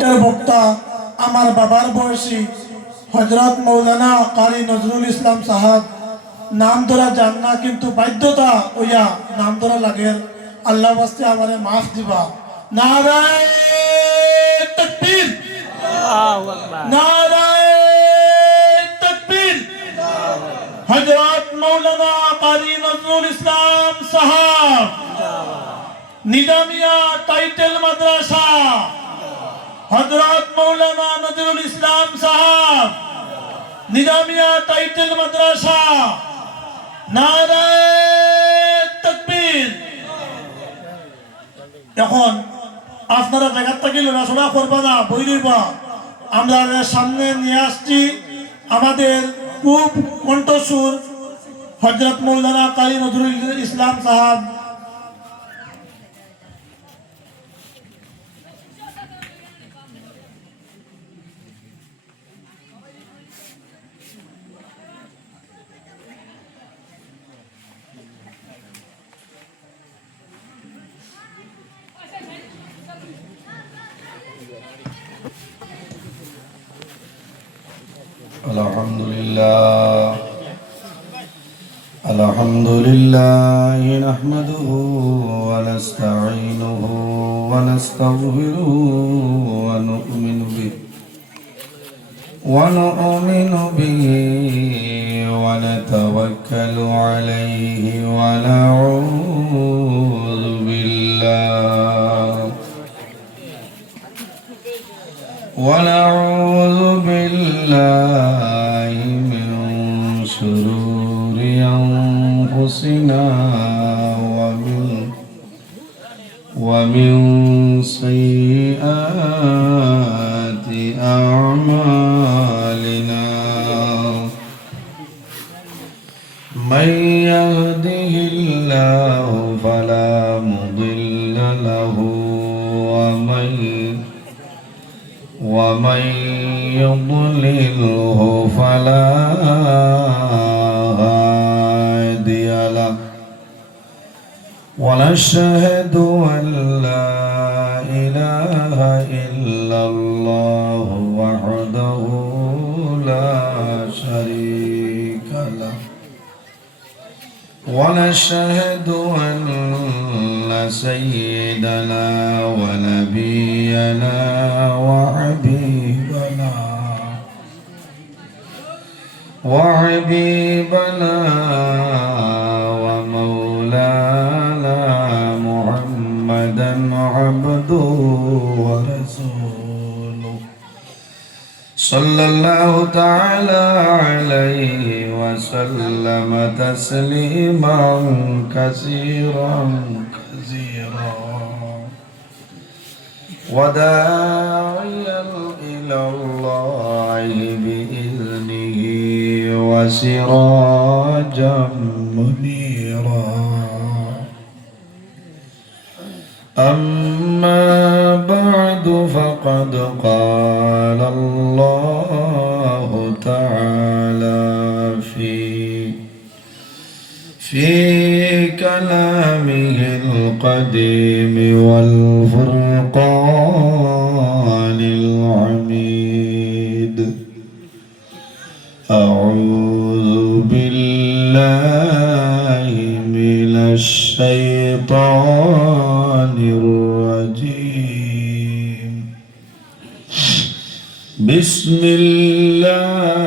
কণ্ঠের বক্তা আমার বাবার বয়সী হযরত মৌলানা কারি নজরুল ইসলাম সাহাব নাম ধরা যান না, কিন্তু বাধ্যতা ওয়া নাম ধরা লাগে। আল্লাহ ওয়াস্তে আমারে মাফ দিবা। নারায়ে তাকবীর, আল্লাহু আকবার, নারায়ে তাকবীর। হযরত মৌলানা কারি নজরুল ইসলাম সাহাব নিজামিয়া টাইটেল মাদ্রাসা, হযরত মৌলানা নজরুল ইসলাম সাহাব নিজামিয়া টাইটেল মাদ্রাসা। নারায়ে তাকবীর। এখন আপনারা জায়গা থেকে লড়াচড়া করবা না, বই রইবা। আমরা সামনে নিয়ে আসছি আমাদের খুব কণ্ঠসুর হযরত মৌলানা কারি নজরুল ইসলাম সাহাব। الحمد لله نحمده ونستعينه ونستغفره ونؤمن به ونتوكل عليه ونعوذ بالله من شرور أنفسنا ومن سيئات أعمالنا. من يهده الله فلا مضل له ومن يضلله فلا هادي له. ونشهد أن لا إله إلا الله وحده لا شريك له. ونشهد أن سيدنا ونبينا وحبيبنا ومولانا محمدا عبده ورسوله صلى الله تعالى عليه وسلم تسليما كثيرا وداعيا إلى الله بإذنه وسراجا منيرا. أما بعد فقد قال الله تعالى في كلامه القديم والفرقان الحميد. أعوذ بالله من الشيطان الرجيم. بسم الله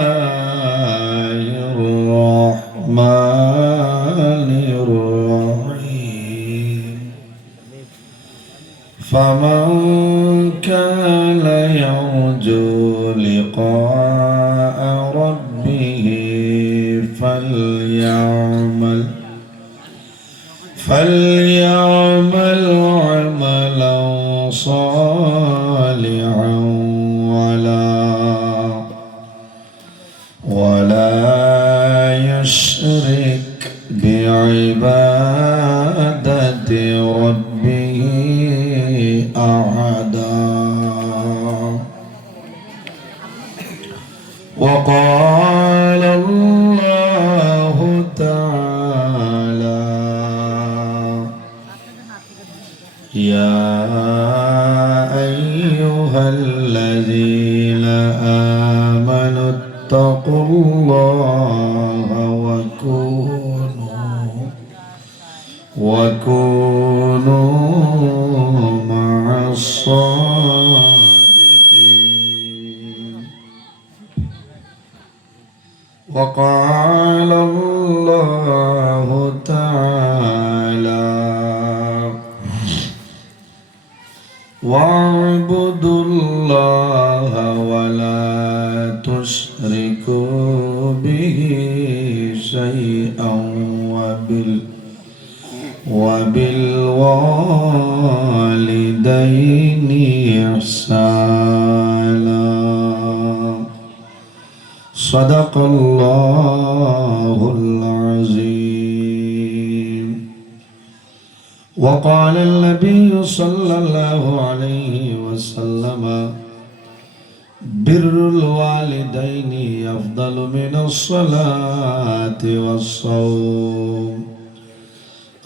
الرحمن الرحيم. فمن كان يرجو لقاء ربه فليعمل عملا صالحا ولا يشرك بعبادة ربه أحدا. وقال الله تعالى الذين آمنوا اتقوا الله وكونوا مع الصادقين. وقال الله تعالى واعبدوا الله ولا تشركوا به شيئا وبالوالدين إحسانا. صدق الله العظيم. وقال النبي صلى الله عليه وسلم بر الوالدين أفضل من الصلاة والصوم،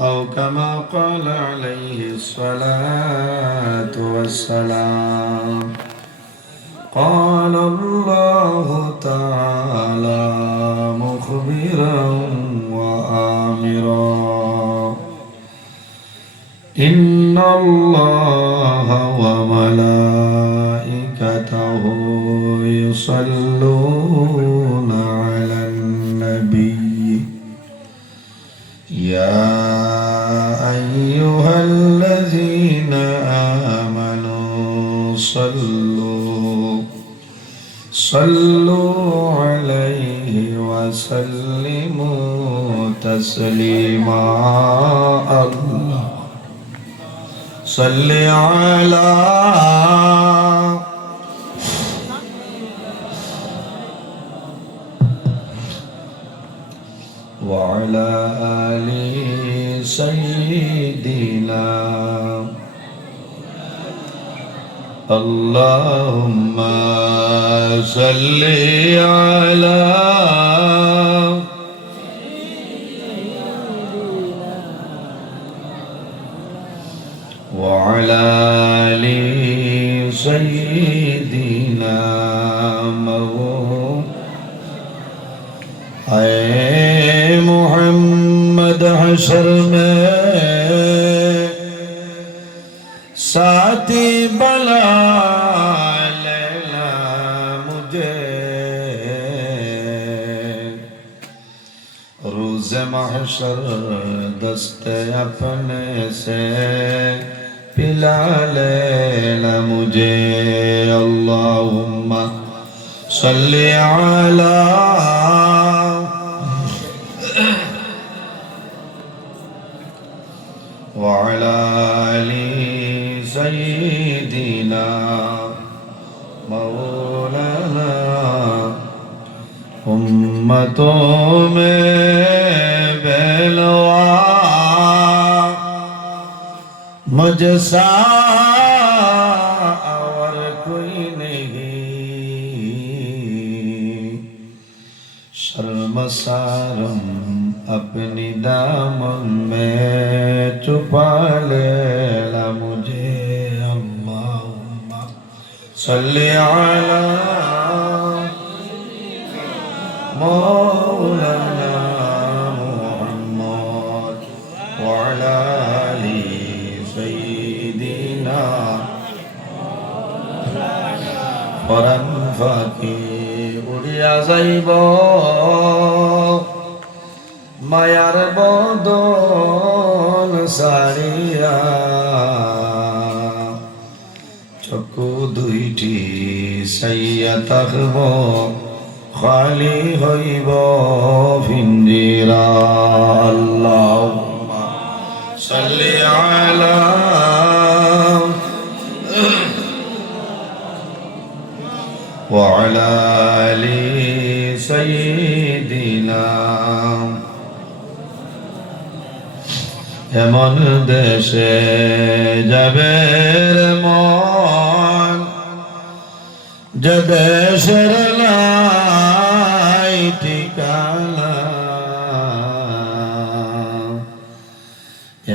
أو كما قال عليه الصلاة والسلام. قال الله تعالى مخبرا وآمرا: إن الله وملائكته يصلون على النبي يا أيها الذين آمنوا صلوا عليه وسلموا تسليما. الله صل على وعلى آل سيدنا. اللهم صل على وعلى آل سيدنا اے محمد حشر میں ساتھی بلا لینا مجھے، روز محشر دست اپنے سے پلا لینا مجھے. اللہم صلی علی وعلى آل سيدنا مولانا. امتوں میں بیلوا مجھ سا اور کوئی نہیں، شرمسارم اپنی دامن میں چھپا لینا مجھے. اللہم صلی علی مولانا محمد وعلی آل سیدنا. قرآن ফাঁকি উড়িয়া যাইব মায়ার বদন সারিয়া, চক্ষু দুইটি সাইয়া থাকব খালি হইব ফিঞ্জিরা. আল্লাহুম্মা সাল্লি আলা ওয়া আলা আলি সাইয়্যিদিনা. এমন দেশে যাবে রে মন, যে দেশের নাই ঠিকানা,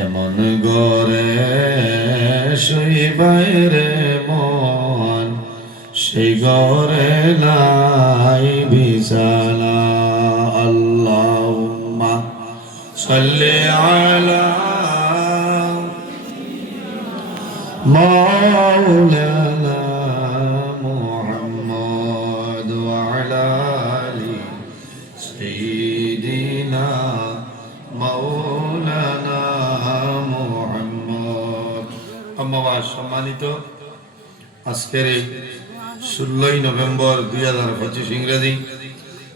এমন গরে শুইবাই রে মন সেই ঘরে নাই বিছানা আল্লাহুম্মা সাল্লি আলা মাওলানা মুহাম্মদ ওয়া আলা আলি সাইয়্যিদিনা মাওলানা মুহাম্মদ। আম্মা সম্মানিত, আজকের এই 16 নভেম্বর 2025 ইংরেজি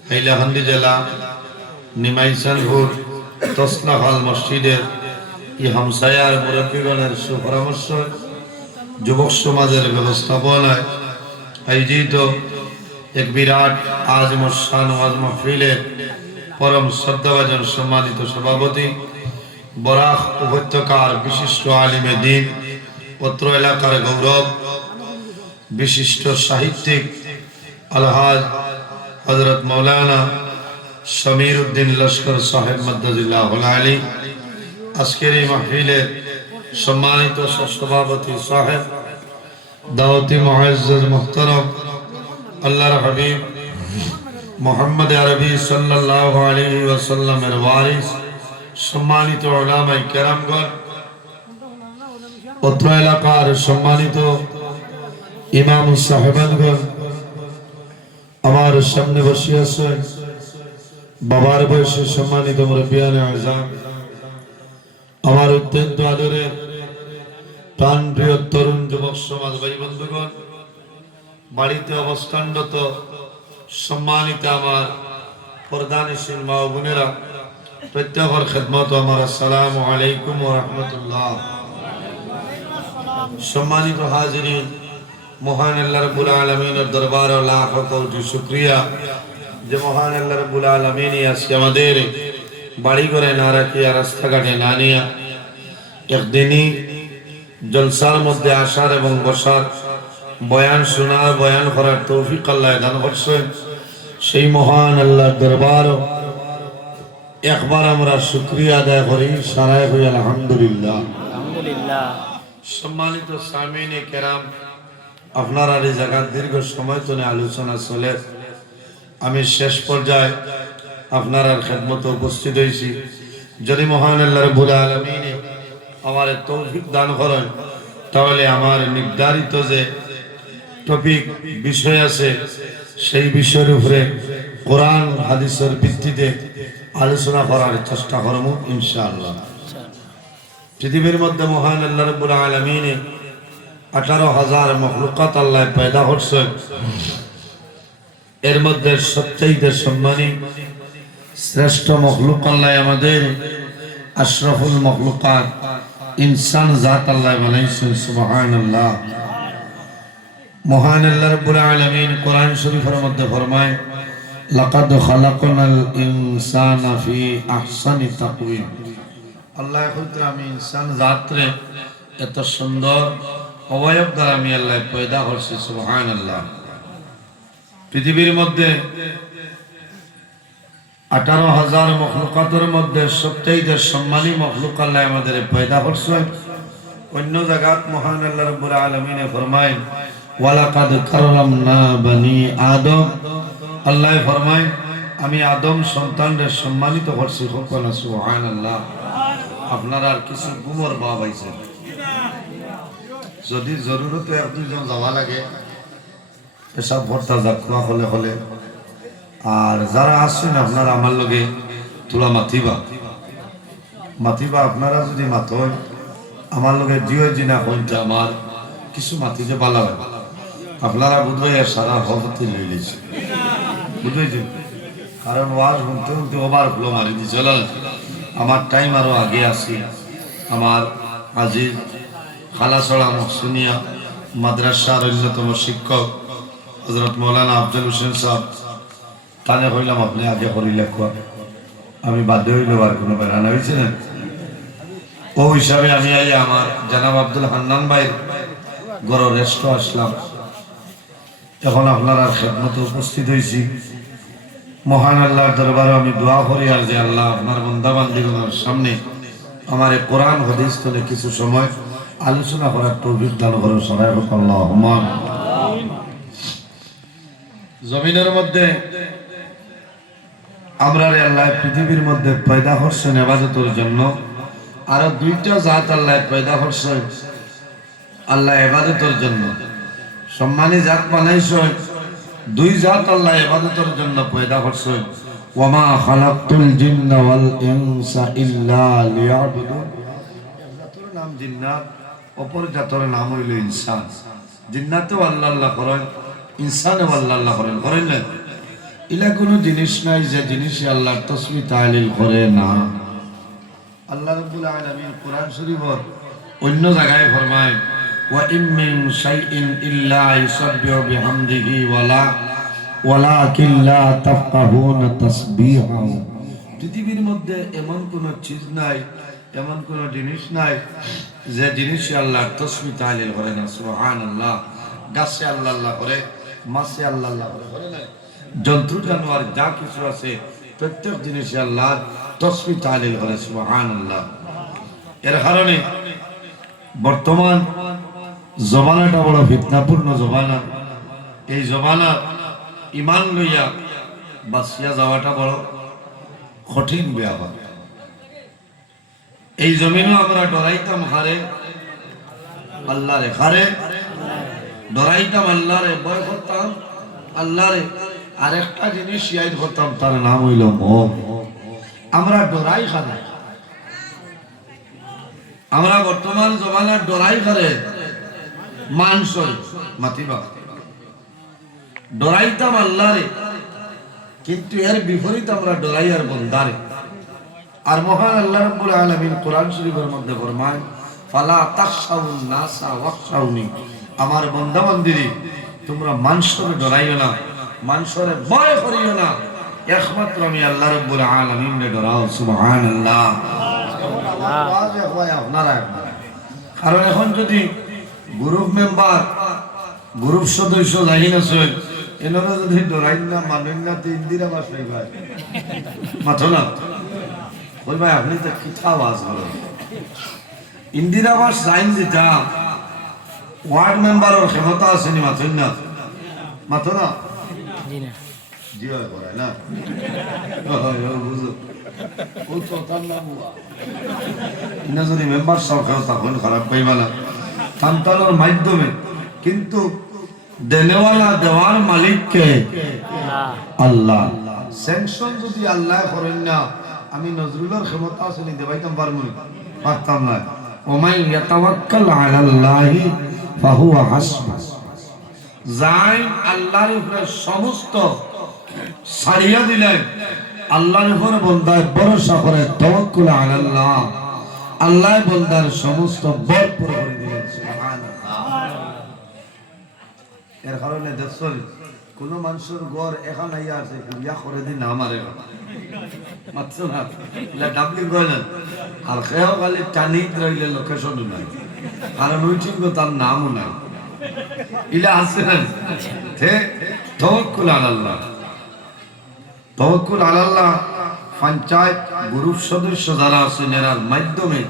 হাইলাকান্দি জেলা নিমাইসানপুর তসলাখাল মসজিদের এই হামসায়ার মুরব্বীগণের সুপরামর্শ যুবক সমাজের ব্যবস্থাপনায় আয়োজিত এক বিরাট আজম শান ওয়াজ মাহফিলের পরম শ্রদ্ধাভাজন সম্মানিত সভাপতি বরাক উপত্যকার বিশিষ্ট আলিমে দ্বীন পত্র এলাকার গৌরব বিশিষ্ট সাহিত্যিক আলহাজ হযরত মাওলানা সমীর উদ্দিন লস্কর সাহেব মাদ্দাজিল্লাহুল আলী, আজকের এই মাহফিলের সম্মানিত সভাপতি সাহেব দাওয়াতি মুআজ্জাজ মুহতারাম আল্লাহর হাবিব মুহাম্মদ আরবি সাল্লাল্লাহু আলাইহি ওয়াসাল্লামের ওয়ারিস সম্মানিত উলামায়ে কেরামগণ, পত্র এলাকার সম্মানিত ইমাম সাহেবানগণ, আমার সামনে বসে আছেন বাবার বয়সে সম্মানিত মুরব্বিয়ানে আযম, আমার অত্যন্ত আদরের প্রাণপ্রিয় তরুণ যুবক সমাজ ভাই বন্ধুগণ, বাড়িতে অবস্থানরত সম্মানিত আমার পর্দানিশীন মা ও বোনেরা, প্রত্যেকের খেদমত আমার আসসালামু আলাইকুম ওয়া রাহমাতুল্লাহ। সম্মানিত হাজিরিন, মহান আল্লাহ রাব্বুল আলামিনের দরবারে লাখ কোটি শুকরিয়া যে মহান আল্লাহ রাব্বুল আলামিন আজকে আমাদের বাড়ি ঘরে না রাখিয়া রাস্তাঘাটে না নিয়া একদিনই জলসার মধ্যে আসার এবং বসার, বয়ান শোনার, বয়ান করার তৌফিক আল্লাহ দান করছেন। সেই মহান আল্লাহর দরবার একবার আমরা শুকরিয়া আদায় করি, সারায় হই আলহামদুলিল্লাহ। সম্মানিত সামিনে কেরাম, আপনার এই জায়গার দীর্ঘ সময় ধরে আলোচনা চলে, আমি শেষ পর্যায়ে আপনার খেদমতে উপস্থিত হয়েছি। যদি মহান আল্লাহ রাব্বুল আলামিন আমার তৌফিক দান করেন, তাহলে আমার নির্ধারিত যে টপিক বিষয় আছে সেই বিষয়ের উপরে কোরআন হাদিসের ভিত্তিতে আলোচনা করার চেষ্টা করব ইনশাআল্লাহ। পৃথিবীর মধ্যে মহান আল্লাহ রাব্বুল আলামিন 18,000 মখলুকাত আল্লাহ পয়দা করছেন। এর মধ্যে সবচেয়ে সম্মানী শ্রেষ্ঠ মখলুক আল্লাহ আমাদের আশরাফুল মখলুকাত ইনসান জাত আল্লাহ বানাইছেন। সুবহানাল্লাহ। মহান আল্লাহ রাব্বুল আলামিন কোরআন শরীফের মধ্যে ফরমায়, লাকাদ খালাকনাল ইনসানা ফি আহসানি তাকওয়িম। আল্লাহ কইতে আমি ইনসান জাতরে এত সুন্দর অবয়ব দ্বারা আমি আল্লাহ পয়দা করছি। সুবহানাল্লাহ। পৃথিবীর মধ্যে 18,000 মখলুকাতের মধ্যে সবচেয়ে সম্মানী মখলুক আল্লাহ আমাদের পয়দা করছেন। অন্য জায়গাত মহান আল্লাহ রাব্বুল আলামিন ফরমায়, ওয়ালাকাদ কাররামনা বনি আদম। আল্লাহ ফরমায়, আমি আদম সন্তানদের সম্মানিত করছি। সুবহানাল্লাহ। আপনারা আর কিছু গুমর বাপ আইছেন, যদি জরুরত এক দুইজন যাওয়া লাগে এসব ভর্তা যাত্রা হলে হলে, আর যারা আসছেন আপনারা আমার লগে তোলা মাতিবা মাতিবা। আপনারা যদি মাতন আমার লগে জিও জিনা হইতে আমার কিছু মাতিতে ভালো হয়। আপনারা বুধবাই সারা হতে লইলেছে বুঝেছেন, কারণ ওয়াজ শুনতে শুনতে ওভার ফ্লো মারি দিচ্ছে। আমার টাইম আরো আগে আসি। আমার আজিজ খালাসড়া মহসুনিয়া মাদ্রাসার অন্যতম শিক্ষক হযরত মাওলানা আফজল হোসেন সাহেব, তানে হইলাম আপনি আগে করিলে কোয়া, আমি বাধ্য হইল আর কোনো বেড়ানো হয়েছে না। ও হিসাবে আমি আই আমার জনাব আব্দুল হান্নান ভাইয়ের গড় রেস্ট আসলাম। এখন আপনার খেদমতে উপস্থিত হয়েছি। মহান আল্লাহর দরবারে আমি দোয়া করি আর যে আল্লাহ আপনার বান্দা বান্দীগণের সামনে আমার কোরআন হাদিস থেকে কিছু সময় আলোচনা করার তৌফিক দান করেন। সবাই আল্লাহুম্মা। জমিনের মধ্যে আমরা আল্লাহ পৃথিবীর মধ্যে পয়দা করছেন ইবাদতের জন্য, আরো দুইটা জাত আল্লাহ পয়দা করছেন আল্লাহ ইবাদতের জন্য। সম্মানী জাত বানাইছেন, দুই জাত আল্লাহ ইবাদতের জন্য পয়দা করছেন। ওয়ামা খালাকতুল জিন্না ওয়াল ইনসা ইল্লা লিয়াবুদুন। জাতের নাম জিন্নাত, অপর জাতের নাম হইল ইনসান। জিন্নাতেও আল্লাহ আল্লাহ করেন, ইনসানেও আল্লাহ আল্লাহ করেন, করেন না? ইলা কোনো জিনিস নাই যে জিনিসে আল্লাহর তাসবিহ তাহলিল করে না। আল্লাহ রাব্বুল আলামিন কোরআন শরীফের অন্য জায়গায় ফরমায় ওয়া ইম মিন শাইইন ইল্লা ইউসাব্বিহু বিহামদিহি ওয়ালাকিন লা তাফকাহুনা তাসবিহাহু। পৃথিবীর মধ্যে এমন কোনো চিজ নাই, এমন কোনো জিনিস নাই যে জিনিসে আল্লাহর তাসবিহ তাহলিল করে না। সুবহানাল্লাহ। গাছে আল্লাহ আল্লাহ করে, মাছে আল্লাহ আল্লাহ করে না? জন্তু জানোয়ার যা কিছু আছে প্রত্যেক জিনিসে আল্লাহর তাসবিহ তাহলিল করে। সুবহানাল্লাহ। এর কারণে বর্তমান জমানাটা বড় ফিতনাপূর্ণ জমানা। এই জমানা ইমান লইয়া বাঁচিয়া যাওয়াটা বড় কঠিন ব্যাপার। এই জমিনও আমরা ডরাইতাম হারে আল্লাহরে, হারে ডরাইতাম আল্লাহরে, ভয় করতাম আল্লাহরে। আরেকটা জিনিস ইয়াদ করতাম, তার নাম হইল মোহ। আমরা ডরাই খারে, আমরা বর্তমান জমানার ডরাই খারে মানুষ মাতিবা ডরাইতাম আল্লাহরে, কিন্তু এর বিপরীত আমরা ডরাই আর বন্দারে। আর মহান আল্লাহ রাব্বুল আলামিন কোরআন শরীফের মধ্যে ফরমায় ফালা তাখশাউন নাসা ওয়াখশাউনি। আমার বান্দা বান্দিরে তোমরা মানুষকে ডরাইও না, মানুষের ভয় করিও না, একমাত্র আমি আল্লাহ রাব্বুল আলামিনকে ডরাও। সুবহানাল্লাহ। কারণ এখন যদি গ্রুপ মেম্বার, গ্রুপ সদস্য লাইন আছে, এনারা যদি ডরাই না মানেন না তো ইন্দিরা বাস নাই ভাই মাথো না ওই ভাই আপনি তো কিথা আওয়াজ হলো। ইন্দিরা বাস লাইন যেটা ওয়ার্ড মেম্বারের ক্ষমতা আছে নি মাথো না, মাথো না জি হয় করায় না বুঝো ও তো তার নাম ইনা যদি মেম্বার সব তখন খারাপ পাইবা না সন্তানের মাধ্যমে, কিন্তু দেনেওয়ালা দেওয়ার মালিককে আল্লাহ। স্যাংশন যদি আল্লাহ করেন না, আমি নজরুলের ক্ষমতা আছে নি দেবাইতাম পারবো না, পারতাম না। ওমাই ইয়াতাওয়াক্কাল আলাল্লাহি ফাহুয়া হাসবুহ। যাই আল্লাহর উপরে সমস্ত ছাড়িয়া দিলেন, আল্লাহর উপরে বান্দা ভরসা করে, তাওয়াক্কুল আলাল্লাহ, আল্লাহ বান্দার সমস্ত বর পুরো করে দিলেন। এর কারণে দেখছেন কোন মানুষের ঘর এখন আইয়া আছে ইয়া করে দিন আমারে মাত্র না ইলা ডাবলি কইলেন আর খেও খালি টানিক রইলে লোকেশন নাই, কারণ ওই ঠিক তার নামও নাই। ইলা আছে না তে তাওয়াক্কুল আলাল্লাহ, তাওয়াক্কুল আলাল্লাহ। পঞ্চায়েত গ্রুপ সদস্য যারা আছেন এরার মাধ্যমে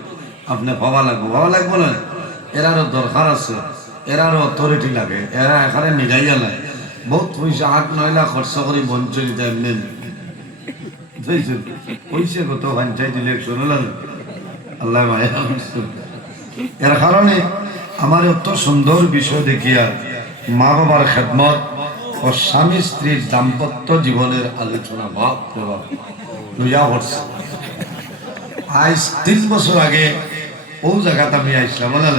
আপনি ভাবা লাগবো না, এরারও দরকার আছে, এরারও অথরিটি লাগে, এরা এখানে নিগাইয়া নাই বহুত পয়সা 8-9 লাখ খরচ করি বঞ্চিত এমনি পয়সা কত পঞ্চায়েত ইলেকশন আল্লাহ মায়া। এর কারণে আমার অত সুন্দর বিষয় দেখিয়া মা বাবার খেদমত ও স্বামী স্ত্রীর দাম্পত্য জীবনের আলোচনা ভাব প্রভাব লইয়া পড়ছে। আজ 3 বছর আগে ও জায়গাতে আমি আইসলাম, বললেন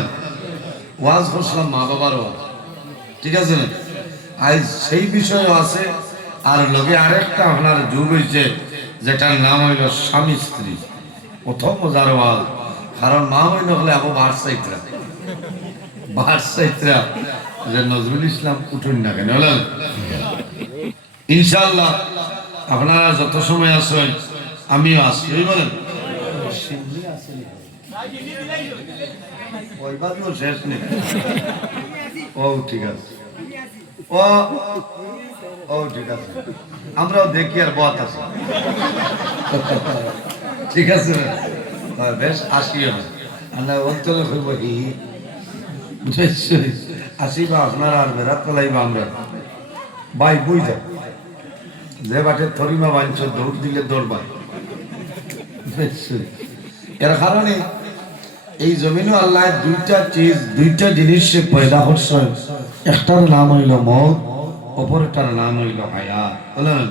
ওয়াজ করছিলাম মা বাবার ওয়াজ, ঠিক আছে না? আজ সেই বিষয় আছে। আর লগে আরেকটা আপনার যুগ হয়েছে যেটার নাম হইল স্বামী স্ত্রী। প্রথম মজার ওয়াজ, কারণ মা হইল হলে আবু বারসাইতরা যে নজরুল ইসলাম উঠুন না কেন বলেন। ইনশাআল্লাহ আপনারা যত সময় আসেন আমিও আসি, বলেন শেষ নেই। ও ঠিক আছে, ও ঠিক আছে, আমরাও দেখি আর বত আছে, ঠিক আছে বেশ আসিও না অঞ্চলে হইব আসিবা আপনারা আর বেড়াত পালাইবা আমরা ভাই বই যা যে বাটে থরিমা বাঞ্চ দৌড় দিলে দৌড়বা এর কারণে এই জমিনও আল্লাহ দুইটা জিনিস পয়দা করছে একটার নাম হইল মওত অপরটার নাম হইল হায়াত বলেন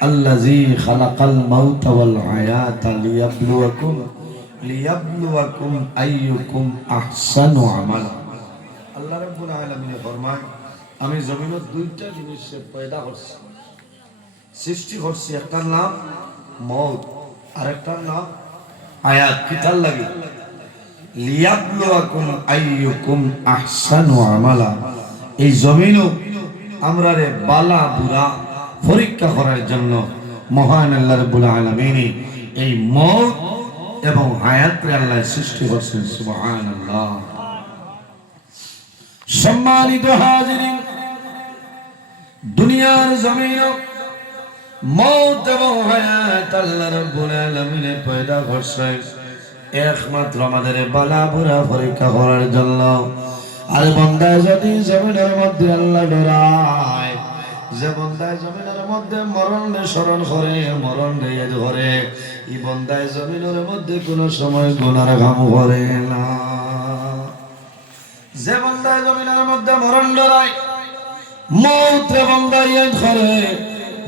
আল্লাযী খালাকাল মাউতা ওয়াল হায়াতা লিয়াবলুয়াকুম আইয়ুকুম আহসানু আমালা আল্লাহ রাব্বুল আলামিন ফরমান আমি জমিনত দুইটা জিনিস পয়দা করছি সৃষ্টি করছি একটার নাম মওত আর একটার নাম হায়াত কিতাল লাগে লিয়াবলুয়াকুম আইয়ুকুম আহসানু আমালা এই জমিনও আমরা রে বালা বুরা পরীক্ষা করার জন্য মহান আল্লাহ রাব্বুল আলামিন এই মওত এবং হায়াতকে আল্লাহ সৃষ্টি করেছেন সুবহানাল্লাহ সম্মানিত হাজিরিন দুনিয়ার জমিন মওত এবং হায়াত আল্লাহ রাব্বুল আলামিন পয়দা করেছেন একমাত্র আমাদের বালা বুরা পরীক্ষা করার জন্য আর বান্দা যদি জমিনের মধ্যে আল্লাহ ডরায় যে বন্দায় জমিনের মধ্যে মরণে স্মরণ করে মরণে ইয়াদ করে এই বন্দায় জমিনের মধ্যে কোনো সময় গুনার কাম করে না যে বন্দায় জমিনের মধ্যে মরণ ডরায় মওত বন্দায় ইয়াদ করে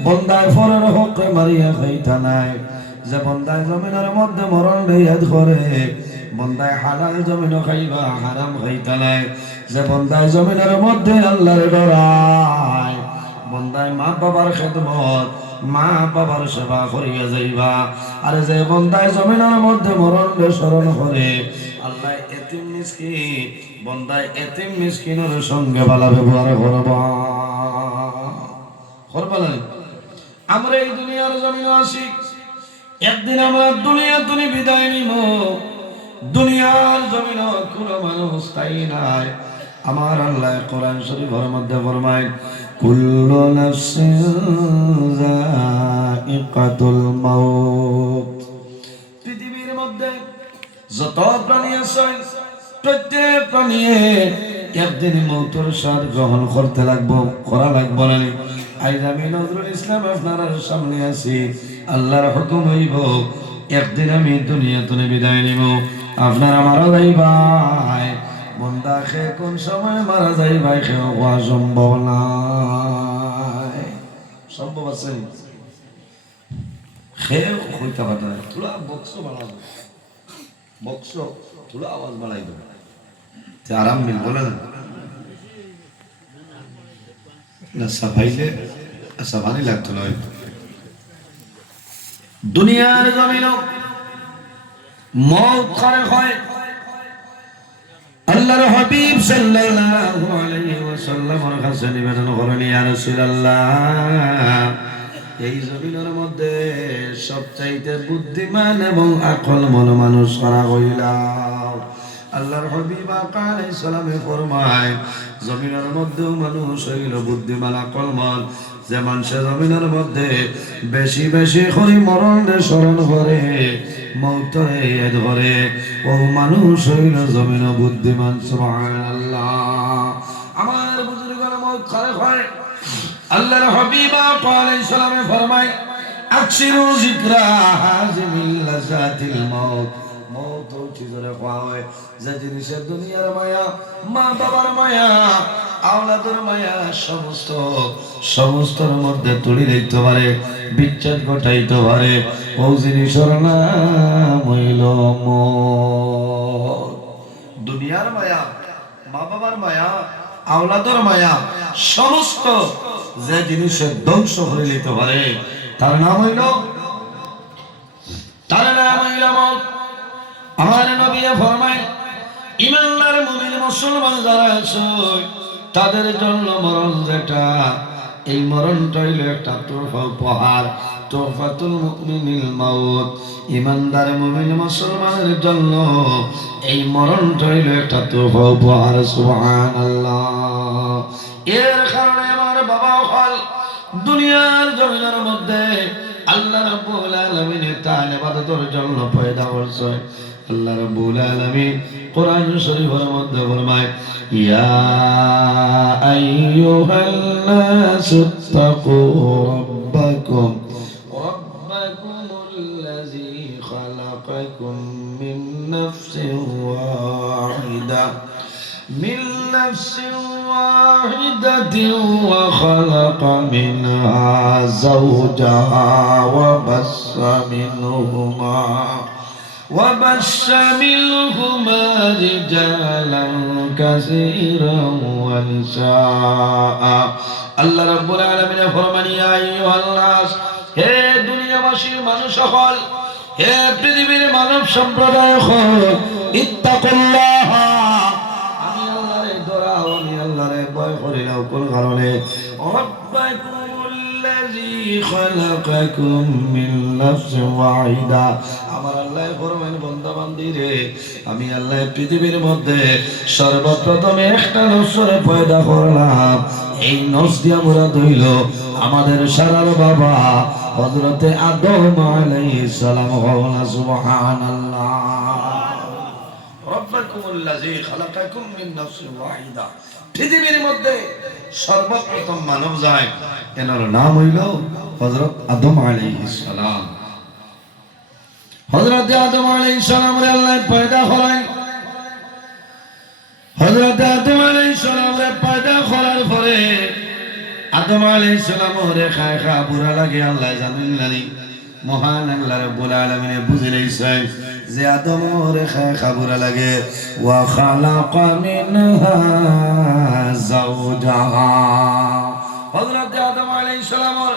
বন্দায় ফরের হক মারিয়া খাইতা নাই যে বন্দায় জমিনের মধ্যে মরণ ইয়াদ করে বন্দায় হালাল জমিন খাইবা হারাম খাইতা নাই যে বন্দায় জমিনের মধ্যে আল্লাহর ডরায় বন্দায় মা বাবার খেদমত মা বাবার সেবা করিয়া যাইবা আর যে বন্দায় জমিনের মধ্যে মরণ স্মরণ করে আল্লাহ এতিম মিসকিন বন্দায় এতিম মিসকিনের সঙ্গে ভালো ব্যবহার করবা না আমরা এই দুনিয়ার জমিনে আসি একদিন আমরা দুনিয়া তুমি বিদায় নিব দুনিয়ার জমিনে কোনো মানুষ স্থায়ী নাই আমার আল্লাহ কোরআন শরীফের মধ্যে ফরমায় কুল্লু নাফসিন যায়িকাতুল মাউত পৃথিবীর মধ্যে যত প্রাণী আছে প্রত্যেক প্রাণী একদিন মওতের স্বাদ গ্রহণ করতে করা লাগবে না আজ আমি নজরুল ইসলাম আপনার সামনে আছি আল্লাহর হুকুম হইব একদিন আমি দুনিয়া থেকে বিদায় নিব আপনারা মারা যাইবাই বন্দা খে কোন সময় মারা যাইবাই খে হওয়া সম্ভব নাই সম্ভব আছে খে হইতে পারে না থোড়া বক্স বানাবো বক্স থোড়া আওয়াজ বানাই দেবে আরাম মিল বলে না সাফাইলে সাফানি লাগতো না দুনিয়ার জমিন মওত করে হয় আল্লাহর হাবিব সাল্লাল্লাহু আলাইহি ওয়াসাল্লামের কাছে নিবেদন করেন ইয়া রাসূলুল্লাহ এই জমিনের মধ্যে সবচাইতে বুদ্ধিমান এবং আকলমন মানুষ কারা হইলাম আল্লাহর হাবিব আলাইহিস সালামে ফরমায় জমিনের মধ্যে মানুষ হইল বুদ্ধিমান আকলমন যে মানুষের জমিনের মধ্যে বেশি বেশি করে মরণে স্মরণ করে মওতরে ইয়াদ করে ও মানুষ হইল জমিন বুদ্ধিমান সুবহানাল্লাহ আমার বুজুর্গের মওত করে হয় আল্লাহর হাবিব আলাইহিস সালামে ফরমায় আকসিরু যিকরা হাযিমিল লাযাতিল মওত মওত চিজরে হয় যে জিনিসের দুনিয়ার মায়া মা বাবার মায়া আওলাদের মায়া সমস্তর মধ্যে তুলি দিতে পারে বিচ্ছেদ ঘটাইতে পারে ও জিনিসের নাম হইল মওত দুনিয়ার মায়া মা বাবার মায়া আওলাদের মায়া সমস্ত যে জিনিসের ধ্বংস করে নিতে পারে তার নাম হইল মওত আমার নবী ফরমায় ঈমানদার মুমিন মুসলমান যারা আছে তাদের জন্য মরণ যেটা এই মরণটা হইল একটা তোহফা উপহার তোহফাতুল মুমিনিল মাউত ঈমানদার মুমিন মুসলমানের জন্য এই মরণটা হইল একটা তোহফা উপহার সুবহানাল্লাহ এর কারণে আমার বাবা হল দুনিয়ার জমিনের মধ্যে আল্লাহ রাব্বুল আলামিন তার ইবাদতের জন্য পয়দা করছে আল্লাহ রাব্বুল আলামিন কোরআন শরীফের মধ্যে ফরমায় ইয়া আইয়ুহান নাসু তাকু রাব্বাকুম রাব্বাকুমুল্লাযী খালাকাকুম মিন নাফসিন ওয়াহিদা من نفس واحدة وخلق منها زوجها وبث منهما رجالا كثيرا ونساء আল্লাহ রাব্বুল আলামিন ফরমান ইয়া আইয়ুহান নাস হে দুনিয়াবাসী মানুষ সকল হে পৃথিবীর মানব সম্প্রদায় সকল ইত্তাকুল্লাহ আমি আল্লাহরে ভয় করি না কোন কারণে রাব্বাকুমুল্লাযী খালাকাকুম মিন নাফসিন ওয়াহিদা আমার আল্লাহ ফরমান বান্দা বান্দীরে আমি আল্লাহ পৃথিবীর মধ্যে সর্বপ্রথম একটা নফসরে পয়দা করলাম এই নফস দিয়া মুরাদ হইল আমাদের সারার বাবা হযরত আদম আলাইহিস সালাম সুবহানাল্লাহ রাব্বাকুমুল্লাযী খালাকাকুম মিন নাফসিন ওয়াহিদা পৃথিবীর মধ্যে সর্বপ্রথম মানব যায় এনার নাম হইল হযরত আদম আলাইহিস সালাম হযরত আদম আলাইহিস সালামরে আল্লাহ পয়দা করেন হযরত আদম আলাইহিস সালামরে পয়দা করার পরে আদম আলাইহিস সালামরে খায় খা বুড়া লাগে আল্লাহ জানেন জানি মহান আল্লাহ রাব্বুল আলামিন বুঝে লইছেন যে আদম ওরে খায় খাবুরা লাগে ওয়া খালাকা মিনহা যাওজাহা হযরত আদম আলাইহিস সালামের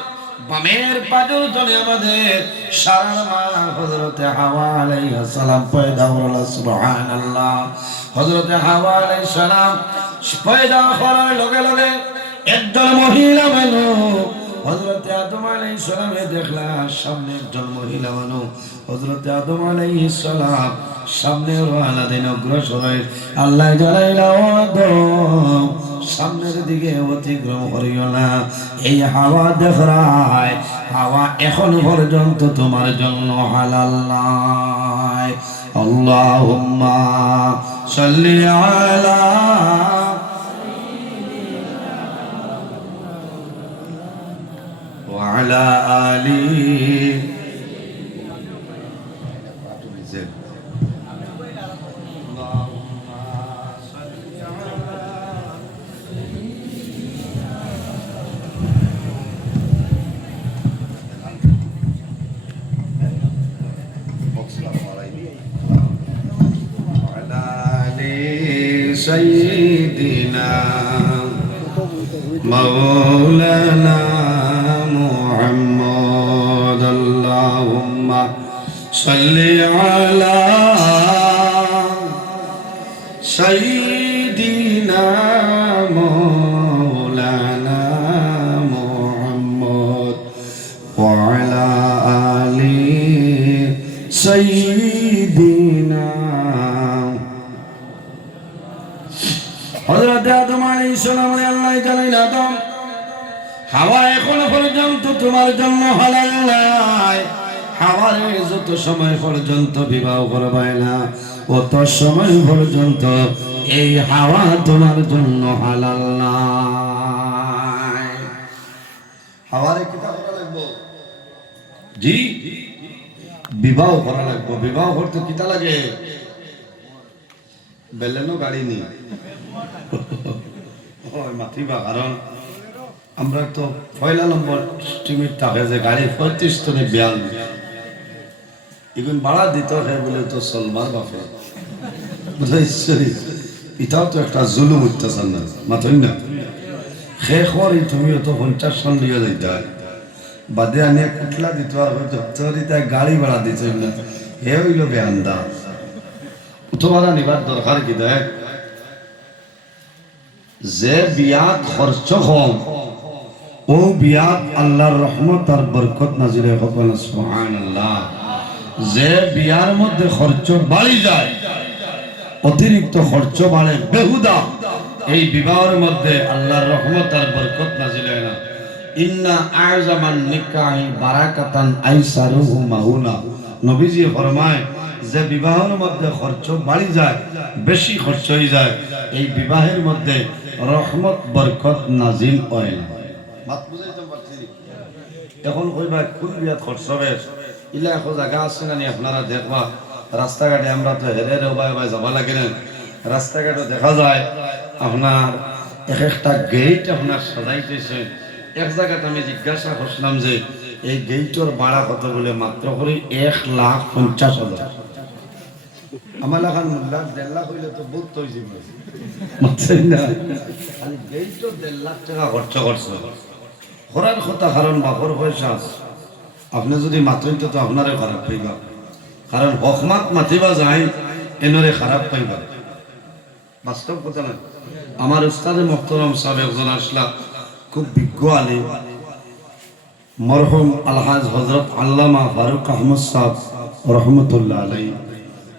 বামের পাজর তলে আমাদের সারার মা হযরত হাওয়া আলাইহিস সালাম পয়দা হলো সুবহানাল্লাহ হযরত হাওয়া আলাইহিস সালাম পয়দা হওয়ার লগে লগে একজন মহিলা মানুষ হযরত আদম আলাইহিস সালামে দেখলা সামনে একজন মহিলা মানুষ হযরত আদম আলাইহিস সালাম সামনে রওনা দেন অগ্রসর হয় আল্লাহ জানাইলা আদম সামনের দিকে অতিক্রম করিও না এই হাওয়া দেখরায় হাওয়া এখন পর্যন্ত তোমার জন্য হালাল নয় আল্লাহুম্মা সাল্লি আলা وعلى آله سيدنا مولانا محمد اللهم صل على سيدنا مولانا محمد وعلى آل سيدنا হযরত আদম আলাইহিস সালাম আল্লাহ জানাইল আদম হাওয়া এখনো পর্যন্ত তোমার জন্য হালাল নয় হাওয়ারে যত সময় পর্যন্ত বিবাহ করবে না অত সময় পর্যন্ত এই হাওয়া তোমার জন্য হালাল নয় হাওয়ারে কি করা লাগবে জি বিবাহ করা লাগবে বিবাহ করতে কিটা লাগে বেলেনো গাড়ি নি ওই মাথিবা কারণ আমরা তো পয়লা নম্বর স্ট্রিমিট থাকে যে গাড়ি 35 টনে বিয়াল এখন ভাড়া দিতে হয় বলে তো সলমার বাপে বুঝাইছরি এটাও তো একটা জুলুম অত্যাচার না মাথই না শেষ করি তুমিও তো 50 টন দিয়ে যাইতে হয় বাদে আনিয়ে কুটলা দিতে আর হয়তো তাই গাড়ি ভাড়া দিতে না হে হইল বেআন্দা তোমারা নিবার দরকার কি দেখ যে বিয়াত খরচ কম ও বিয়াত আল্লাহর রহমত আর বরকত নাজিল হয় সুবহানাল্লাহ যে বিয়ার মধ্যে খরচ বাড়ি যায় অতিরিক্ত খরচ বাড়ে বেহুদা এই বিবাহের মধ্যে আল্লাহর রহমত আর বরকত নাজিল হয় না ইন্না আযমান নিকাহি বারাকাতান আইসারুহু মাহুনা নবীজি ফরমায় যে বিবাহের মধ্যে খরচ বাড়ি যায়, বেশি খরচ হয়ে যায়, এই বিবাহের মধ্যে রহমত বরকত নাজিল হয় না। মাত বুঝাইতে পারছি? এখন কইবা কোন বিয়াত খরচ হবে, ইলা এখন জায়গা আছে না নি আপনারা দেখবা রাস্তাঘাটে, আমরা তো হেরে ওবাই ওবাই যাবা লাগে না, রাস্তাঘাটে দেখা যায় আপনার এক একটা গেট আপনার সাজাইতেছে। এক জায়গাতে আমি জিজ্ঞাসা করছিলাম যে এই গেইটের ভাড়া কত, বলে মাত্র করে 1,50,000। আমার এখন লাখ 1.5 লাখ হইলে তো বহুত হয়ে যাবে, বুঝছেন না? খালি গেইটও 1.5 লাখ টাকা খরচ করছে করার কথা, কারণ বাপর পয়সা আছে। আপনি যদি মাত্রই তো আপনারে খারাপ পাইবা, কারণ হকমাত মাতিবা যায় এনরে খারাপ পাইবা, বাস্তব কথা না। আমার উস্তাদে মোহতরম সাহেব একজন আসলা, খুব বিজ্ঞ আলিম, মরহুম আলহাজ হযরত আল্লামা ফারুক আহমদ সাহেব রহমতুল্লাহ আলাইহি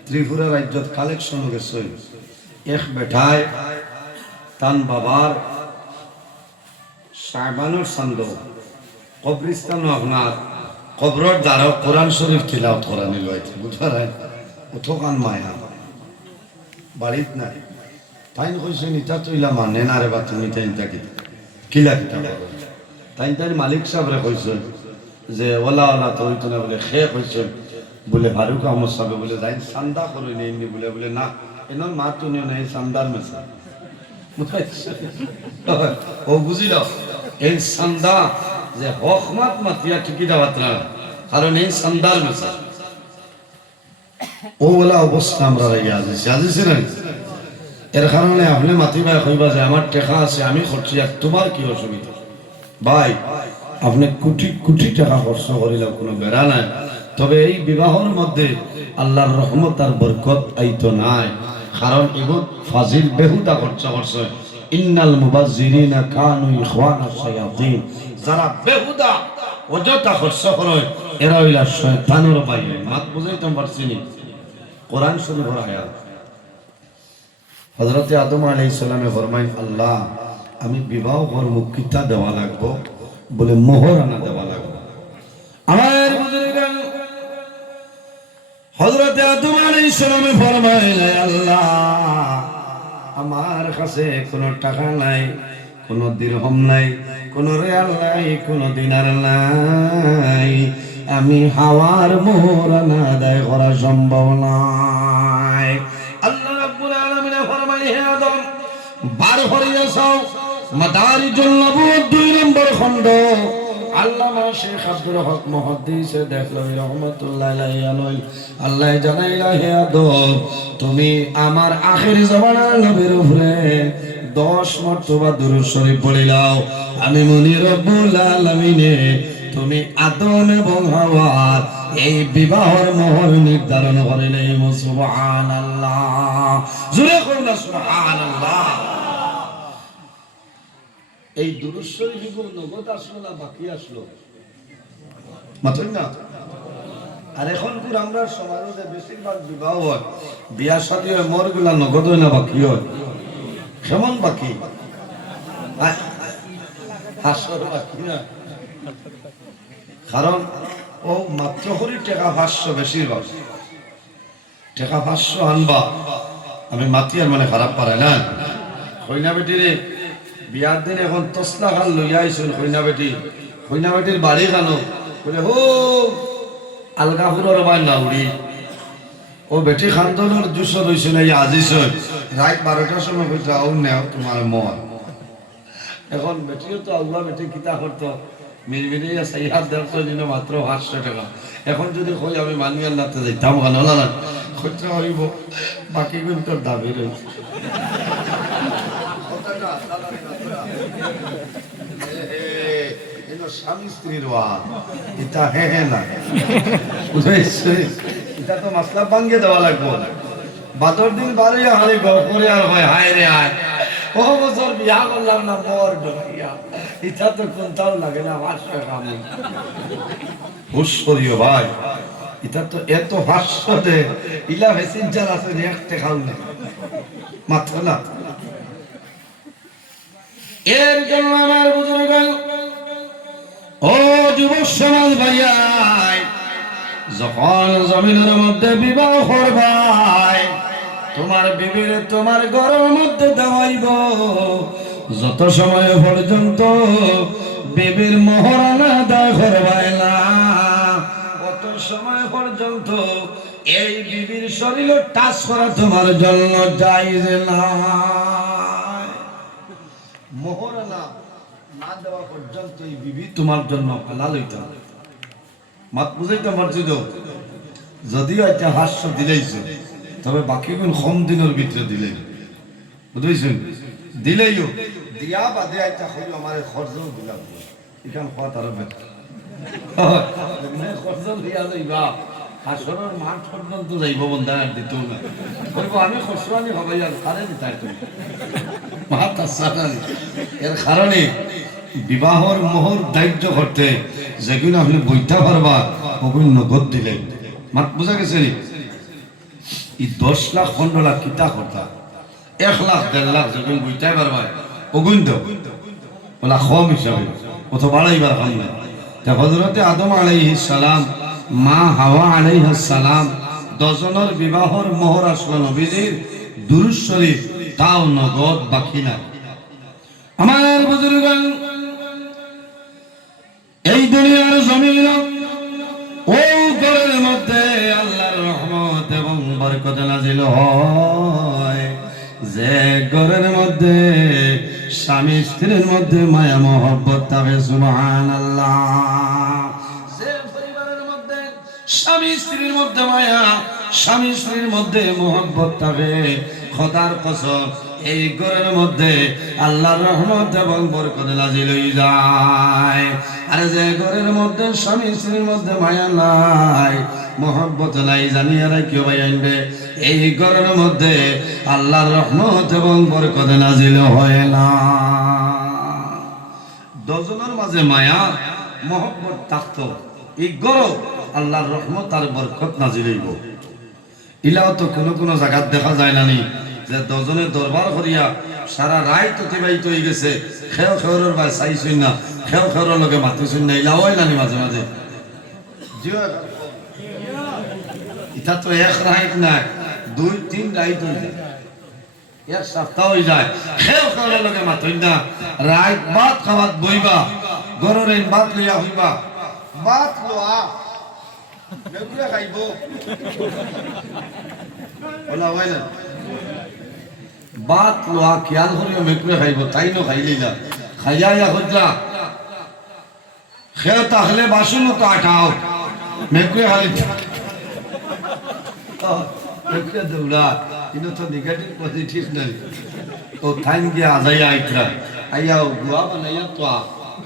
ত্রিপুরা রাজ্যত কালেকশন গেছে। এক বেটায় তান বাবার সাহেবানোর সান্দ কবরিস্তান আপনার কবরর দ্বারা কোরআন শরীফ তিলাওয়াত করা নিল, বুঝতে উঠোকান মায়া বাড়িত নাই। তাই কইছে নিতা তৈলা মানে না রে বা তুমি তাই তাকে কিলা কিতা করো। তাই তাই মালিক সাহেবরে কইছে যে ওলা ওলা তো হইতো না, বলে খে কইছে বলে ফারুক আহমদ সাহেব বলে যাই চান্দা করে নেইনি, বলে বলে না এনার মা তুনিও নেই চান্দার মেসা। ও বুঝিল এই চান্দা যে হকমাত মাতিয়া ঠিকই দাওয়াত না, কারণ এই চান্দার মেসা। ও বলা অবস্থা আমরা আজিছে না। এর কারণে আপনি মাতিবা কইবা যে আমার টাকা আছে আমি খরচি, আর তোমার কি অসুবিধা? ভাই আপনি কোটি কোটি টাকা খরচ করিলে কোনো বেড়া নাই, তবে এই বিবাহের মধ্যে আল্লাহর রহমত আর বরকত আইতো নাই, কারণ এগুলো ফাজিল বেহুদা খরচ করছে। ইন্নাল মুবাজ্জিরিনা কানু ইখওয়ানাশ শায়াতিন, যারা বেহুদা অযথা খরচ করে এরা হইলা শয়তানের ভাই। মাত বুঝাইতে পারছি নি? কোরআন শরীফের আয়াত হযরত আদম আলাইহিস সালামে ফরমায়, আল্লাহ আমি বিবাহ করব, কিতা দেওয়া লাগবো? বলে মোহরানা দেওয়া লাগবে। আমার বুজুর্গান হযরত আদম আলাইহিস সালামে ফরমায়, আল্লাহ আমার কাছে কোনো টাকা নাই, কোনো দিরহম নাই, কোনো রিয়াল নাই, কোনো দিনার নাই, আমি হাওয়ার মোহরানা আদায় করা সম্ভব নয়। আল্লাহ রাব্বুল আলামিন ফরমায়, হে আদম বার হইয়া যাও। মাদারিজুন নবুওয়াত 2 নম্বর খণ্ড, আল্লামা শেখ আব্দুল হক মুহাদ্দিস দেখলামি রাহমাতুল্লাহ আলাইহি আল্লাহ জানাইলা, হে আদম তুমি আমার আখিরি জামানার নবীর উপরে 10 মর্তবা দুরূদ শরীফ পড়িলাও। আমি মুনি রব্বুল আলামিনে তুমি আদম এবং হাওয়ার এই বিবাহের মোহর নির্ধারণ করিলে। সুবহানাল্লাহ, জোরে করুন সুবহানাল্লাহ। এই দুরূদ শরীফ গুলো নগদ আসলো না বাকি আসলো? মাত্র না। আর এখন পুরো আমরা সমাজে বেশিরভাগ বিবাহ হয়, বিয়া শাদী হয়, মোরগুলা নগদ হয় না বাকি হয়? কেমন বাকি? আসলে বাকি না, কারণ ও মাত্র করি টাকা 500, বেশিরভাগ টাকা 500 আনবা। আমি মাতি আর মানে খারাপ পারে না। কইনা বেটিরে বিয়ার দিন এখন তসলা খান লইয়া আইসুন, কইনা বেটির বাড়ি খানো বলে হো আলগাপুরের বা নাউড়ি ও বেটি খান্দনের জুস রইছিল আজিস রাত 12টার সময় কইতা ও নেও তোমার মন। এখন বেটিও তো আল্লাহ বেটি কিতা করতো মিলমিলিয়া সাইহাত দেখতো দিন মাত্র 500 টাকা। এখন যদি কই আমি মানি আল্লাহতে যাইতাম কেন না খরচা হইব, বাকি কিন্তু দাবি রয়েছে। স্বামী স্ত্রীর এটা হে হে না, এটা তো মাসলা ভাঙ্গে দেওয়া লাগবো। বাদর দিন বাড়িয়া হারি করে আর হয় হায় রে হায়, ও বছর বিয়া করলাম না বর ডরিয়া, এটা তো কোনটাও লাগে না। 500 কামি হুশরিও ভাই, এটা তো এত 500 দে ইলা মেসেঞ্জার আছে একটা খাও না মাত্র না। এর জন্য আমার বুজুর্গ ও যুবক সমাজ ভাইয়াই, যখন জমিনের মধ্যে বিবাহ করবাই তোমার বিবির তোমার ঘরের মধ্যে দেওয়াইব যত সময় পর্যন্ত বিবির মোহরানা আদায় করবাই না কত সময় পর্যন্ত এই বিবির শরীর টাচ করা তোমার জন্য জায়েজ না। মোহরানা না দেওয়া পর্যন্ত এই বিবি তোমার জন্য হালাল হইতে হবে। মাত বুঝাইতে পারছি তো? যদিও একটা হাস্য দিলেইছে তবে বাকি কোন কম দিনের ভিতরে দিলে বুঝেছেন দিলেইও দিয়া বাদে একটা হইল আমার খরচও দিলাম এখান খাওয়া তার খরচ দিয়া যাইবা হাসরের মাঠ পর্যন্ত যাইব বন্ধা আর দিত না বলবো আমি খসরানি হবাই আর কারে দিতাই তুমি মাত আসানি এর কারণে বিবাহর মোহর দায়িত্ব করতে যেগুলো আপনি বইতে পারবা ওগুলো নগদ দিলেন। মাত বুঝা গেছে নি? এই 10 লাখ 15 লাখ কিতা করতা 1 লাখ 1.5 লাখ যখন বইতে পারবা ওগুন তো ওলা কম হিসাবে কত বাড়াইবার কাম না। তা হযরতে আদম আলাইহিস সালাম মা হাওয়া আলাইহিস সালাম 10 জনের বিবাহর মোহর আসলো নবীজির দুরূদ শরীফ তাও নগদ বাকি না। আমার বুজুর্গগণ এই দুনিয়ার জমিন ও ঘরের মধ্যে আল্লাহর রহমত এবং বরকত নাজিল হয় যে ঘরের মধ্যে স্বামী স্ত্রীর মধ্যে মায়া মহব্বত থাকে সুবহানাল্লাহ। যে পরিবারের মধ্যে স্বামী স্ত্রীর মধ্যে মায়া স্বামী স্ত্রীর মধ্যে মহব্বত থাকে খোদার কসম এই ঘরের মধ্যে আল্লাহর রহমত এবং বরকত নাজিল হয়ে যায়। আর যে ঘরের মধ্যে স্বামী স্ত্রীর মধ্যে মায়া নাই মহব্বত নাই জানিয়ে রাখিও ভাই আনবে এই ঘরের মধ্যে আল্লাহর রহমত এবং বরকত নাজিল হয় না। 10 জনের মাঝে মায়া মহব্বত থাকতো এই ঘর আল্লাহর রহমত আর বরকত নাজিল হইব। ইলাও তো কোনো জায়গা দেখা যায় না নি যে 10 জনের দরবার করিয়া সারা রাত অতিবাহিত হয়ে গেছে খেও খেওরের ভাই চাইছই না খেও খেওরের লগে মাতিছই না ইলাও হয় নানি মাঝে মাঝে এটা তো এক রাত না 2-3 রাত হয়ে যায় এক সপ্তাহ হয়ে যায় খেও খেওরের লগে মাতই না রাত ভাত খাওয়াত বইবা গররের ভাত লইয়া হইবা ভাত লোয়া মেগুলা খাইব ওলা হয় না বাত লোয়া খেয়াল করিও মেকুরে খাইব তাই নো খাইলি না খাইয়া ইয়া খুঁজলা খেয়ে তাহলে বাসন তো আঠাও মেকুরে খালি মেকুরে দৌড়া কিন্তু তো নেগেটিভ পজিটিভ নাই ও থাইন গিয়া আজাইয়া আইতরা আইয়া গুয়া বানাইয়া তো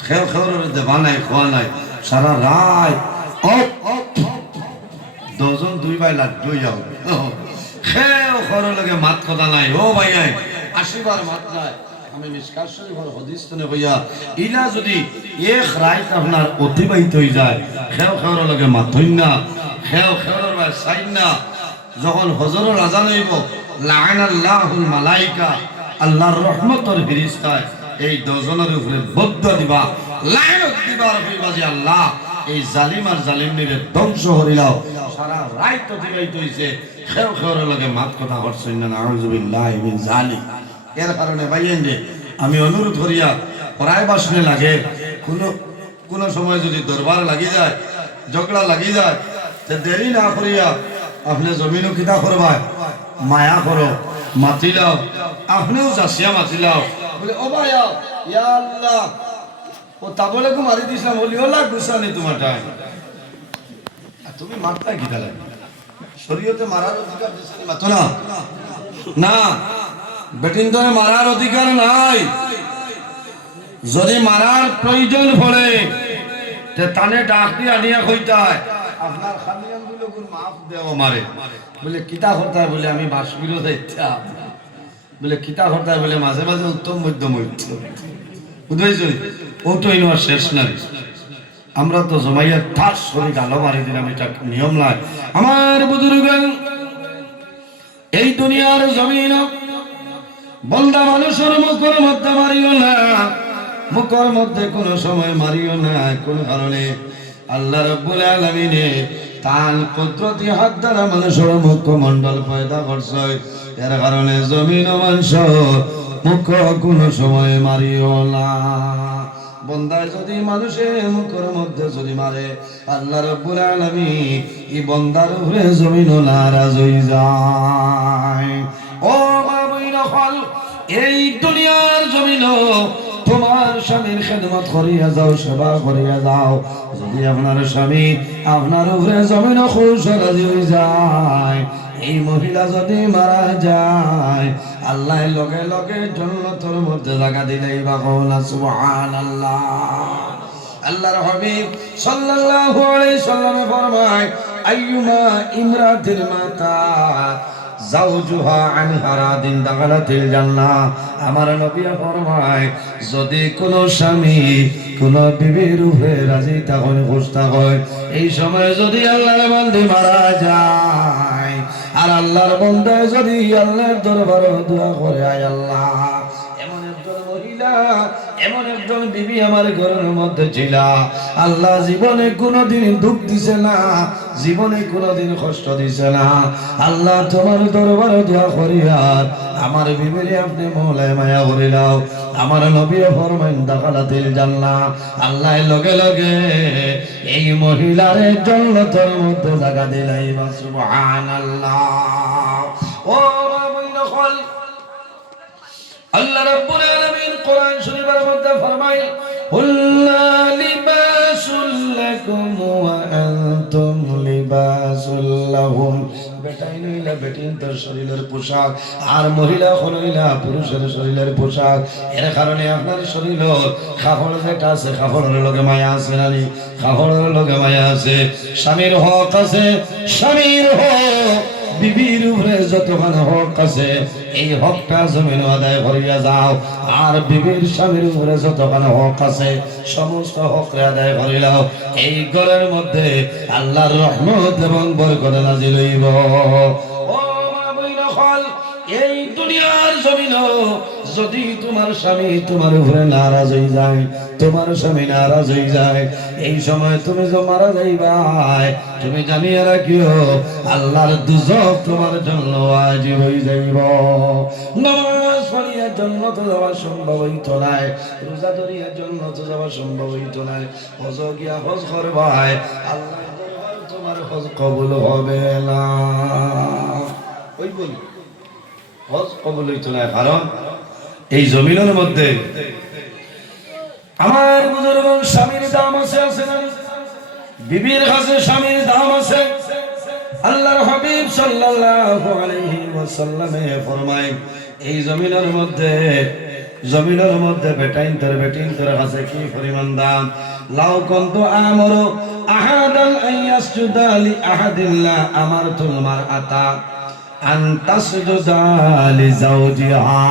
খেয়ে খেয়ে দেবা নাই খোয়া নাই সারা রাত দজন 2 বাই লাড্ডু যাও খেও খরো লগে মাত কথা নাই ও ভাই নাই আশীর্বাদ মাত নাই আমি মিশকাত শরীফের হাদিস শুনে ভাইয়া ইলা যদি এক রাত আপনার অতিবাহিত হয়ে যায় খেও খেওর লগে মাত হই না খেও খেওর ভাই সাইন না যখন হজরের আজান হইব লাআনাল্লাহুল মালাইকা আল্লাহর রহমতের ফেরেশতা এই 10 জনের উপরে বদ্দুয়া দিবা লানত দিবার হইবা যে আল্লাহ এই জালিম আর জালিমনিরে ধ্বংস করিলাও সারা রাত অতিবাহিত হইছে খেও খেওর লগে মাত কথা করছেন না নাউযুবিল্লাহি মিন জালিক। এর কারণে ভাইয়েন যে আমি অনুরোধ করিয়া প্রায় বাসনে লাগে কোন সময় যদি দরবার লাগি যায় ঝগড়া লাগি যায় তে দেরি না করিয়া আপনি জমিনও কিতা করবা মায়া করো মাতিলাও আপনিও যাসিয়া মাতিলাও বলে ও ভাই ইয়া আল্লাহ ও তাবলে কো মারি দিছিলাম বলি ওলা গুছানি তোমার টাইম তুমি মারতা কিটা লাগে শরীয়তে মারার অধিকার দিছেন মাতো না না বেটিন তো মারার অধিকার নাই যদি মারার প্রয়োজন পড়ে তে তানে ডাক দিয়ে আনিয়া কইতায় আপনার খালিয়ানগুলো কোন মাফ দেও মারে বলে কিতা করতে বলে আমি বাসবিরো যাইতা বলে কিতা করতে বলে মাঝে মাঝে উত্তম মধ্যম হইত বুঝাইছো ও তো ইনওয়ার শেষ নাই আমরা তো জমাইয়া ঠাস করে গালো মারি দিলাম এটা নিয়ম নাই। আমার বুজুর্গগণ এই দুনিয়ার জমিন বন্দা মানুষের মুখের মধ্যে মারিও না মুখের মধ্যে কোনো সময় মারিও না কোন কারণে আল্লাহ রাব্বুল আলামিনে তার কুদরতি হাত দ্বারা মানুষের মুখমণ্ডল পয়দা করছে। এর কারণে জমিন ও মানুষ মুখ কোনো সময় মারিও না। বন্দা যদি মানুষের মুখের মধ্যে যদি মারে, আল্লাহ রাব্বুল আলামিন এই বন্দার উপরে জমিন নারাজ হয়ে যায়। ও মা বইনা হল, এই দুনিয়ার জমিন তোমার স্বামীর খেদমত করিয়া যাও, সেবা করিয়া যাও। যদি আপনার স্বামী আপনার উপরে জমিন খুশ রাজি হয়ে যায়, এই মহিলা যদি মারা যায়, আল্লাহ লগে লগে জান্নাতের মধ্যে জায়গা দিলেই বা কওনা সুবহানাল্লাহ। আল্লাহর হাবিব সাল্লাল্লাহু আলাইহি সাল্লাম ফরমায়, আইয়ুমা ইমরাতিল মাতাত জাওজুহা আনহা রাদিন দাখালাতিল জান্নাহ। আমার নবী ফরমায়, যদি কোনো স্বামী কোনো বিবির উপরে রাজি তখন খুশ থাকে, এই সময় যদি আল্লাহর বান্দা মারা যায় আর আল্লাহর বান্দা যদি আল্লাহর দরবারে দোয়া করে, আয় আল্লাহ, এমন একজন মহিলা, এমন একজন বিবি আমার ঘরের মধ্যে ছিল, আল্লাহ জীবনে কোনোদিন দুঃখ দিছে না, জীবনে কোনোদিন কষ্ট দিছে না। আল্লাহ তোমার দরবারে দোয়া করি আর আমার বিবিরে আপনি মওলায় মায়া করে দাও। আমার নবী ফরমাইন দাখালাতিল জান্নাহ। আল্লাহ লগে লগে এই মহিলার জান্নাতের মধ্যে জায়গা দিলাই। সুবহানাল্লাহ। ও মাবুইন খল, আল্লাহ রাব্বুল আলামিন কোরআন শরীফের মধ্যে ফরমায়, হুল্লা লিবাসুল লাকুম ওয়া আনতুম লিবাসুল লাহুম। বেটাই নইলা বেটিন তোর শরীরের পোশাক, আর মহিলা হইলা পুরুষের শরীরের পোশাক। এর কারণে আপনার শরীর কাপড় যেটা আছে, কাপড়ের লগে মায়া আছে নানি, কাপড়ের লগে মায়া আছে। স্বামীর হক আছে, স্বামীর হক, বিবির উপরে যতখানি হক আছে, এই হকটা জমিন আদায় করিয়া যাও। আর বিবির স্বামীর উপরে যতখানি হক আছে, সমস্ত হক আদায় করিলাও। এই ঘরের মধ্যে আল্লাহর রহমত এবং বরকত নাজিল হইব। ও মা বইনা হল, এই দুনিয়ার জমিন যদি তোমার স্বামী তোমার উপরে নারাজ হয়ে যায়, তোমার স্বামী নারাজ হয়ে যায়, এই সময় তুমি যে মারা যাইবাই, তুমি জানিয়ে রাখিও আল্লাহর দুজক তোমার জন্য ওয়াজিব হয়ে যাইব। নামাজ পড়িয়া জান্নাতে যাওয়া সম্ভব হইতো না, রোজা ধরিয়া জান্নাতে যাওয়া সম্ভব হইতো না, হজ গিয়া হজ করবাই, আল্লাহর দরবার তোমার হজ কবুল হবে না। ওই বলি হজ কবুল হইতো না, কারণ এই জমিনের মধ্যে আমার বুজুর্গ স্বামীর দাম আছে, আছে না? বিবির কাছে স্বামীর দাম আছে। আল্লাহর হাবিব সাল্লাল্লাহু আলাইহি ওয়াসাল্লামে ফরমায়, এই জমিনের মধ্যে বেটিন তোর কাছে কি পরিমাণ দাম। লাউ কুনতু আমরু আহাদান আইয়াসজুদা লি আহাদিল্লাহ আমারতুল মারআতা আন তাসজুদা লি যাওজিহা।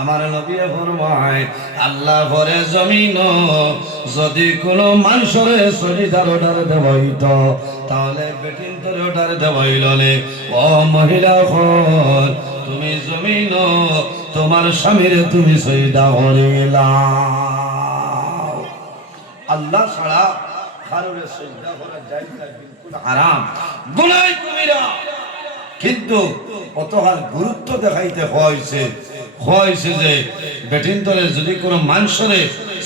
আমার নবী ফরমায়, আল্লাহ পরে জমিন যদি কোনো মানুষের সজিদার অর্ডার দেওয়া হইতো, তাহলে বেটিন তোর অর্ডার দেওয়া হইল নে। ও মহিলা হল, তুমি জমিন তোমার স্বামীর তুমি সজিদা করিলা। আল্লাহ ছাড়া কারোর সজিদা করা জায়েজ না, বিলকুল হারাম, গুনাহ কবিরা। কিন্তু কতহার গুরুত্ব দেখাইতে হয়েছে যে বেটিন তরে যদি কোনো মানুষের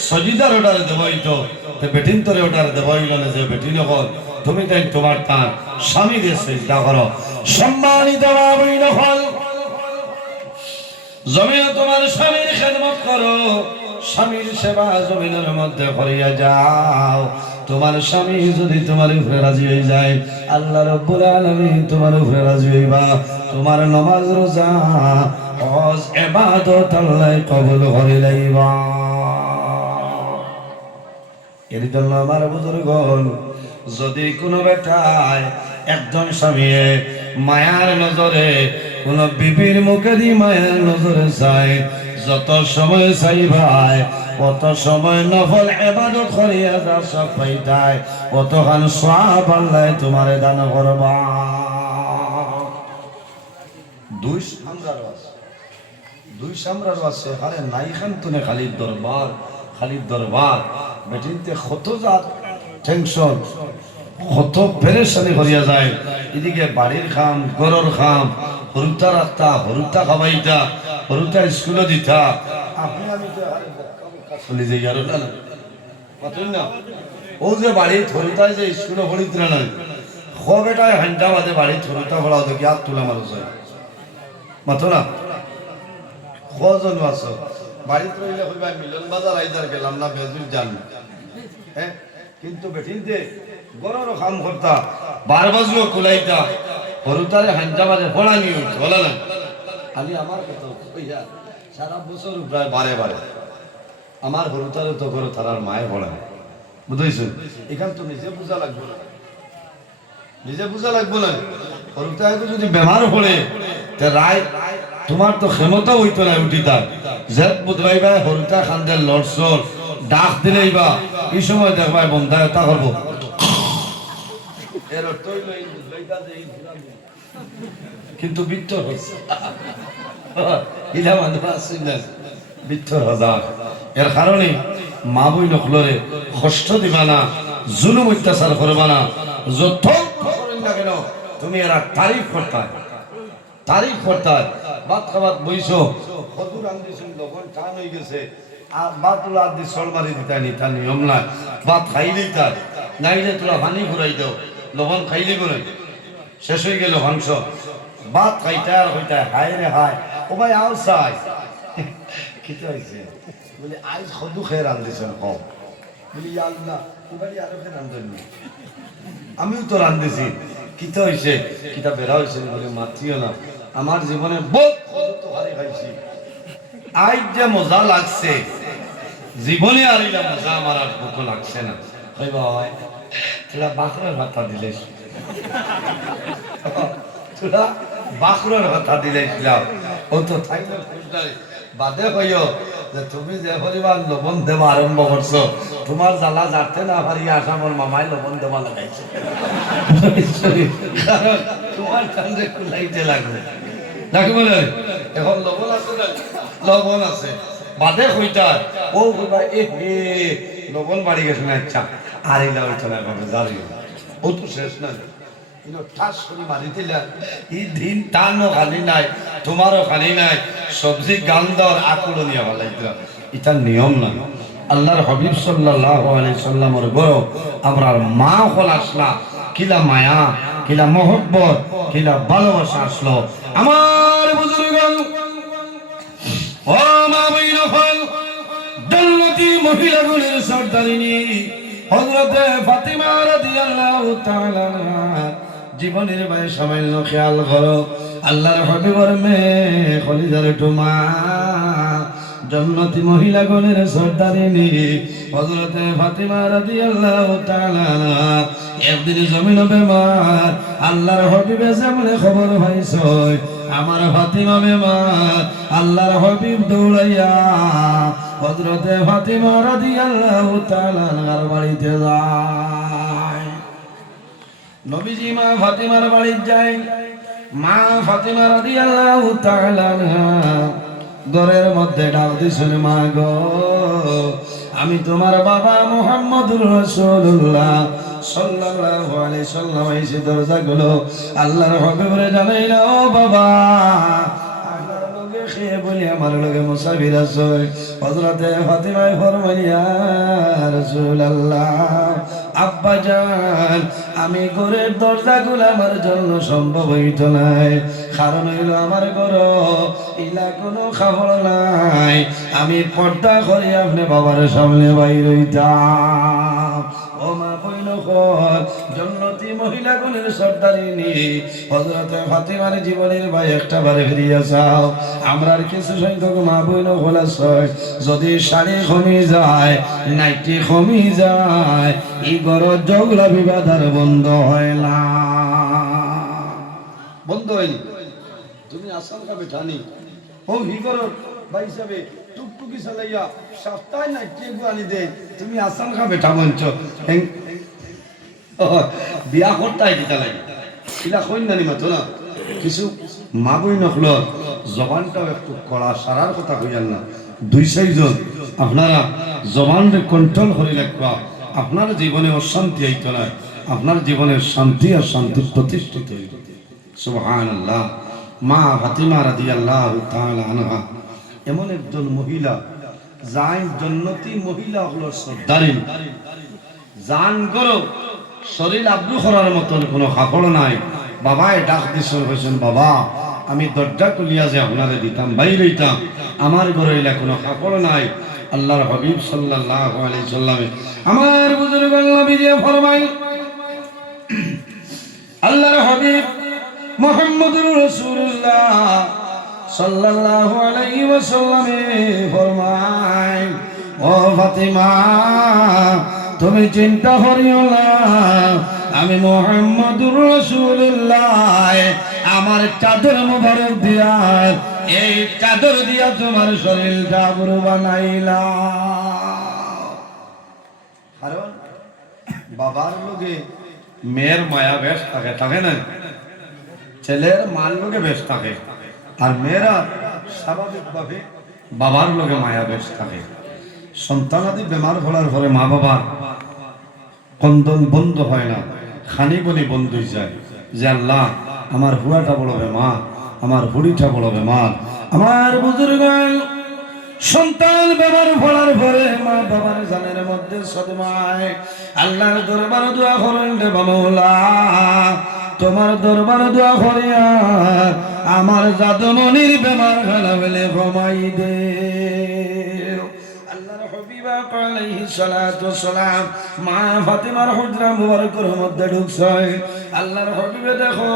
সজিদার অর্ডার দেওয়া হইতো, বেটিন তরে অর্ডার দেওয়া হইল না যে বেটিন হল তুমি তাই তোমার তার স্বামীর সেজদা করো। সম্মানিত বাবুইন হল, জমিনে তোমার স্বামীর খেদমত করো, স্বামীর সেবা জমিনের মধ্যে করিয়া যাও। তোমার স্বামী যদি তোমার উপরে রাজি হয়ে যায়, আল্লাহ রাব্বুল আলামিন তোমার উপরে রাজি হইবা। তোমার নামাজ রোজা হজ ইবাদত আল্লাহ কবুল করে লইবা। এর জন্য আমার বুজুর্গগণ, যদি কোনো বেটায় একজন স্বামী মায়ার নজরে কোন বিবির মুখে দি মায়ার নজরে চায়, যত সময় চাইবাই কত সময় নফল ইবাদত করিয়া যা সব পাইতাই, কতখান সওয়াব আল্লাহ তোমারে দান করবা। দুই সামরার আছে আরে নাই খান তুনে খালিদ দরবার বেটিনতে কত জাত টেনশন কত পেরেশানি করিয়া যায় এদিকে বাড়ির খাম গরর খাম হরুতা রাখতা হরুতা খাবাইতা হরুতা স্কুলে দিতা আপনি আমি তো আরে বক্কা বক্কা চলে যাই আর না পাতুন না ও যে বাড়ি হরুতায় যে স্কুলে পড়িত না বেটায় হান্ডা বাদে বাড়ি হরুতা পড়াও তো কি আর তোলা মানুষ হয় মাথো না কজন আছো বাড়িতে রইলে হইবা মিলন বাজার আইদার গেলাম না বেজুল জান হ্যাঁ কিন্তু বেঠিনতে গরর খাম করতা 12 বাজলো কুলাইতা হরুতারে হান্ডা বাজে পড়া নিয়ে উঠছে বলা না আমি আমার কথা কইয়া সারা বছর প্রায় বারে বারে আমার হরুতারে তো করে তারার মায়ে পড়া বুঝাইছেন এখান তো নিজে বুঝা লাগবে না নিজে বুঝা লাগবে না হরুতায় যদি বেমার পড়ে তে রায় তোমার তো ক্ষমতা হইতো না উঠিতা জেদ বুধবাইবা হরুতা খান্দের লড়সর ডাক দিলেইবা এই সময় দেখবাই বন্ধায় তা করবো এর অর্থ হইল এই বুধবাইবা যে এই কিন্তু বিত্তর হচ্ছে ইলা মানুষ আছে না বিত্তর হাজার এর কারণে মা বই নখলরে কষ্ট দিবা না জুলুম অত্যাচার করবা না যত করেন না কেন তুমি এরা তারিফ করতা ভাত খাবার বইছো কত রান্ধিছেন লবণ টান হয়ে গেছে আর ভাত তুলা দি সল মারি দিতা নি তার নিয়ম না ভাত খাইলেই তার নাইলে তোলা পানি ঘুরাই দাও লবণ খাইলেই বলে শেষ হয়ে গেল মাংস ভাত খাইতে আর হইতে হায় রে হায় ও ভাই আও চাই খেতে হয়েছে বলে আজ সদু খেয়ে রান্ধিছেন কম বলি আল্লাহ এবারে আরো খেয়ে রান্ধেননি আমিও তো রান্ধেছি কিতা হয়েছে কিতা বেড়া হয়েছে বলে মাতিও না আমার জীবনে বহুত তো হারে খাইছি আজ যে মজা লাগছে জীবনে আর ইলা মজা আমার আর ভুক লাগছে না ভাই ভাই তোরা বাকরের ভাতা দিলে তোরা বাকরের ভাতা দিলে ও তো থাকলে বাদে কইও যে তুমি যে পরিমাণ লবণ দেওয়া আরম্ভ করছো তোমার জ্বালা জানতে না পারি আসামর মামাই লবণ দেওয়া লাগাইছে কারণ তোমার কান্দে কুলাইতে লাগবে নাকি বলে এখন লবণ আছে না লবণ আছে বাদে কইতার ও কইবা এ হে লবণ বাড়ি গেছে না আচ্ছা আর এই লাউ চলে যাবে জারি ও তো শেষ না ইনো ঠাস করে মারি দিলা এই দিন টানো খালি নাই তোমারও খালি নাই সবজি গান্দার আকুলো নিয়ে ভালাইতরা এটা নিয়ম না আল্লাহর হাবিব সাল্লাল্লাহু আলাইহি সাল্লামের গরো আমরার মা হল আসলা কিলা মায়া কিলা মহব্বত কিলা ভালোবাসা আসলো আমার বুজুর্গগণ ও মা বইনা ফল দৌলতি মহিলাগুলোর সর্দারিনী হযরত ফাতিমা রাদিয়াল্লাহু তাআলা জীবনের ভাই সামান্য খেয়াল করো আল্লাহর হাবিবের মেয়ে খলিজার টুমা জান্নাতি মহিলাগণের সর্দারিনী হযরত ফাতিমা রাদিয়াল্লাহু তাআলা একদিন জমিন বেমার আল্লাহর হাবিবে যেমনে খবর পাইছে আমার ফাতিমা বেমার আল্লাহর হাবিব দৌড়াইয়া হযরত ফাতিমা রাদিয়াল্লাহু তাআলার বাড়িতে যায় নবীজি মা ফাতিমার বাড়ি যায় মা ফাতিমা রাদিয়াল্লাহু তাআলা ঘরের মধ্যে ডাক দিছেন মা গো আমি তোমার বাবা মুহাম্মদুর রাসূলুল্লাহ সাল্লাল্লাহু আলাইহি সাল্লাম এসে দরজা গুলো আল্লাহর হাবিবরে জানাইলো ও বাবা আমার লগে খেয়ে বলি আমার লগে মুসাফির আছে হযরতে ফাতিমা ফরমাইলেন ইয়া রাসূলুল্লাহ আব্বা জান আমি ঘরের দরজাগুলো আমার জন্য সম্ভব হইত নাই কারণ হইল আমার ঘর ইলা কোনো খবর নাই আমি পর্দা করে আপনি বাবার সামনে বাইর হইতাম ও মা বইল জান্নাতি মহিলাগুলোর সর্দারিনী হযরত ফাতিমার জীবনের ভাই একটা বারে ফিরিয়া যাও আমরার কিছু সংখ্যক মা বইল আছে যদি শাড়ি কমি যায় নাইটি কমি যায় এই ঘর ঝগড়া বিবাদ আর বন্ধ হয় না বন্ধ হয়নি তুমি আসাল খাবে জানি ও ভিগর ভাই সাহেব টুকটুকি চালাইয়া সপ্তাহে নাইটি আনি দে তুমি আসাল খাবে ঠামঞ্চ বিয়া করতাই দিতা লাগে ইলা কইন জানি মাতো না কিছু মা বই নখল জবানটাও একটু কড়া সারার কথা কইয়ান না দুই চারজন আপনারা জবানরে কন্ট্রোল করে রাখবা আপনার জীবনে অশান্তি হইতো না, আপনার জীবনে শান্তি আর শান্তি প্রতিষ্ঠিত হইত। সুবহানাল্লাহ। মা ফাতিমা রাদিয়াল্লাহু তাআলা আনহা এমন একজন মহিলা, যাই জন্নতি মহিলা হলো সর্দারিন, জান করো শরীর আব্রু করার মতন কোনো কাপড় নাই। বাবায় ডাক দিছেন, হয়েছেন বাবা আমি দরজা খুলিয়া যে আপনারে দিতাম বাইরে হইতাম, আমার ঘরে এলা কোনো কাপড় নাই। আল্লাহর হাবিব সাল্লাল্লাহু আলাইহি সাল্লামে আমার বুজুর্গ নবী যে ফরমাই, আল্লাহর হাবিব মুহাম্মদুর রাসূলুল্লাহ সাল্লাল্লাহু আলাইহি ওয়াসাল্লামে ফরমায়, ও ফাতিমা তুমি চিন্তা করিও না, আমি মুহাম্মদুর রাসূলুল্লাহ আমার চাদর মুবারক দিয়া, এই চাদর দিয়া তোমার শরীরটা আবরু বানাইলাম। কারণ বাবার লগে মেয়ের মায়া বেশ থাকে, থাকে না? ছেলের মার লগে বেশ থাকে, আর মেয়েরা স্বাভাবিকভাবে বাবার লগে মায়া বেশ থাকে। সন্তানাদি বেমার হওয়ার পরে মা বাবার কন্দন বন্ধ হয় না, খানি বলি বন্ধ হয়ে যায় যে আল্লাহ আমার হুয়াটা বড় বেমার, আমার হুড়িটা বড় বেমার। আমার বুজুর্গ সন্তান বেমার ফলার পরে মা বাবার জানের মধ্যে সদমায় আল্লাহর দরবার দোয়া করেন রে মাওলা, তোমার দরবার দোয়া করিয়া আমার জাদুমনির বেমার খানা ফেলে কমাই দে। আল্লাহর হাবিব আলাইহিস সালাতু ওয়াসসালাম মা ফাতিমার হুজরা মুবারকের মধ্যে ঢুকছে। আল্লাহর হাবিবে দেখো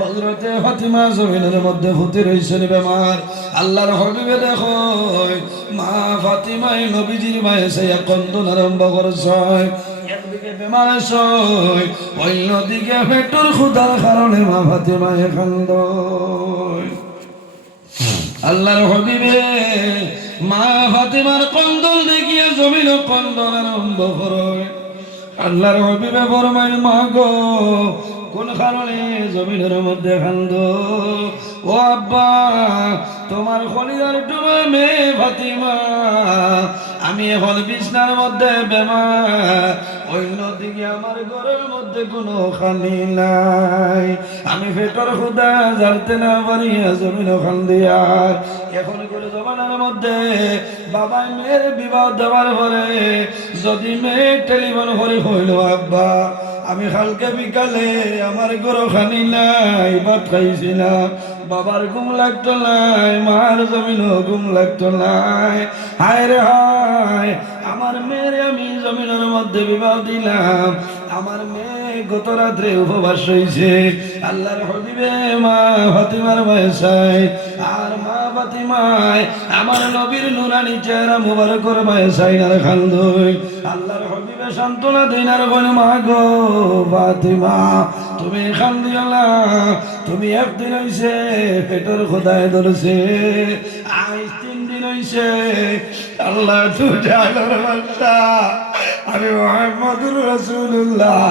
হযরতে ফাতিমা জমিনের মধ্যে ফুটে রইছেন বেমার। আল্লাহর হাবিবে দেখো মা ফাতিমাই নবীজির মায়ে সে কন্দন আরম্ভ করছে। একদিকে বেমার আছে, অন্যদিকে পেটের ক্ষুধার কারণে মা ফাতিমায় কান্দয়। আল্লাহর হাবিবে মা ফাতিমার কন্দন দেখিয়ে জমিন কন্দন আরম্ভ করে। আল্লাহর হাবিবে ফরমায়, মা গো কোন কারণে জমিনের মধ্যে কান্দো? ও আব্বা তোমার খলিদার টুমা মেয়ে ফাতিমা, আমি এখন বিছনার মধ্যে বেমার, অন্যদিকে আমার ঘরের মধ্যে কোনো খানি নাই, আমি পেটের ক্ষুধা জানতে না পারিয়া জমিন খান্দিয়া। এখন করে জমানার মধ্যে বাবা মেয়ের বিবাহ দেওয়ার পরে যদি মেয়ে টেলিফোন করে হইল, আব্বা আমি কালকে বিকালে আমার গরু খানি নাই, ভাত খাইছি না, বাবার ঘুম লাগতো নাই, মার জমিনও ঘুম লাগতো নাই। হায় রে হায়, আমার মেয়েরে আমি জমিনের মধ্যে বিবাহ দিলাম, আমার মেয়ে গত রাত্রে উপবাস হয়েছে। আল্লাহর হাবিবে মা ফাতিমার বয়সায় আর মা ফাতিমায় আমার নবীর নুরানি চেহারা মুবারকের বয়সায় আর খান্দই। আল্লাহর হাবিবে সান্ত্বনা দেন আর বলে, মা গো ফাতিমা তুমি খান্দিও না, তুমি একদিন হইছে পেটের খোদায় ধরছে, আজ 3 দিন হইছে। আল্লাহ তুজানোর বাদশা আমি মুহাম্মদুর রাসূলুল্লাহ,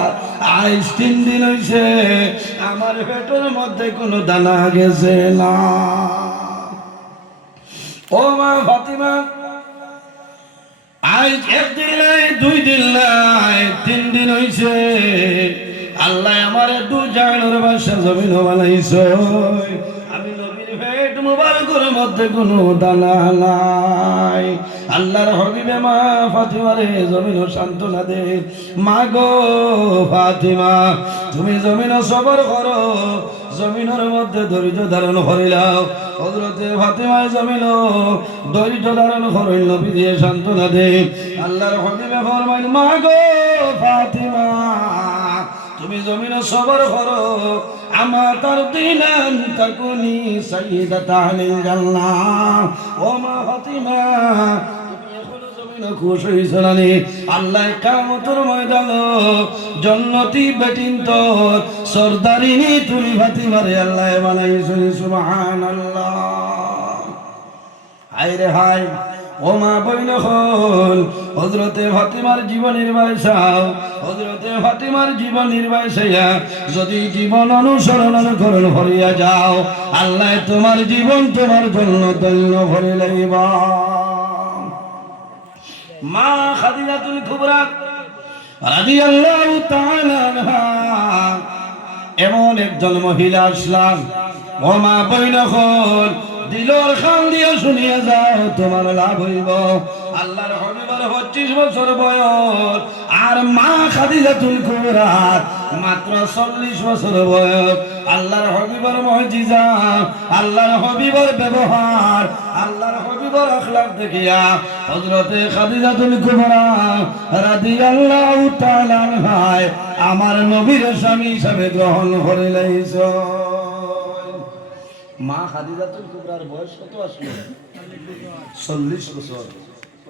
আজ 3 দিন হইছে আমার পেটের মধ্যে কোনো দানা গেছে না। ও মা ফাতিমা, আজ 1 দিন নাই, 2 দিন নাই, 3 দিন হইছে আল্লাহ আমার দুজানোর বাদশা জমিন বানাইছে, আমি নবীর পেট মুবারকের মধ্যে কোনো দানা নাই। আল্লাহর হাবিবে মা ফাতিমারে জমিন সান্ত্বনা দে, মা গো ফাতিমা তুমি জমিন সবর করো, জমিনের মধ্যে ধৈর্য ধারণ করিলাও। হযরতে ফাতিমায় জমিন ধৈর্য ধারণ করিল, নবী দিয়ে সান্ত্বনা দে। আল্লাহর হাবিবে ফরমাইল, মা গো ফাতিমা তুমি জমিন সবর করো, আমার তার দিনান তাকুনি সাইয়্যিদাতাল জান্নাহ। ও মা ফাতিমা তুমি এখন জমিন খুশ হইছ না নি? আল্লাহ কিয়ামতের ময়দান জান্নাতি বেটিন তোর সরদারিনী তুমি ফাতিমারে আল্লাহ বানাইছেন। সুবহানাল্লাহ। হায় রে হায়, ও মা বইন হল হযরতে ফাতিমার জীবন নির্বাচাও, হযরতে ফাতিমার জীবন নির্বাচাইয়া যদি জীবন অনুসরণ করণ করিয়া যাও, আল্লাহ তোমার জীবন তোমার জন্য ধন্য করে লইবা। মা খাদিজাতুল কুবরা রাদিয়াল্লাহু তাআলা আনহা এমন একজন মহিলা আসলাম ও মা বইনখন দিলর খান দিয়ে শুনিয়ে যাও তোমার লাভ হইব আল্লাহর হাবিবের 25 বছর বয়স আর মা খাদিজাতুল কুবরা মাত্র 40 বছর বয়স আল্লাহর হাবিবের মুজিজা আল্লাহর হাবিবের ব্যবহার আল্লাহর হাবিবের আখলাক দেখিয়া হযরতে খাদিজাতুল কুবরা রাদিয়াল্লাহু তাআলা আনহা আমার নবীর স্বামী হিসাবে গ্রহণ করে লাইছো মা খাদিজাতুল কুবরার বয়স কত আসলো 40 বছর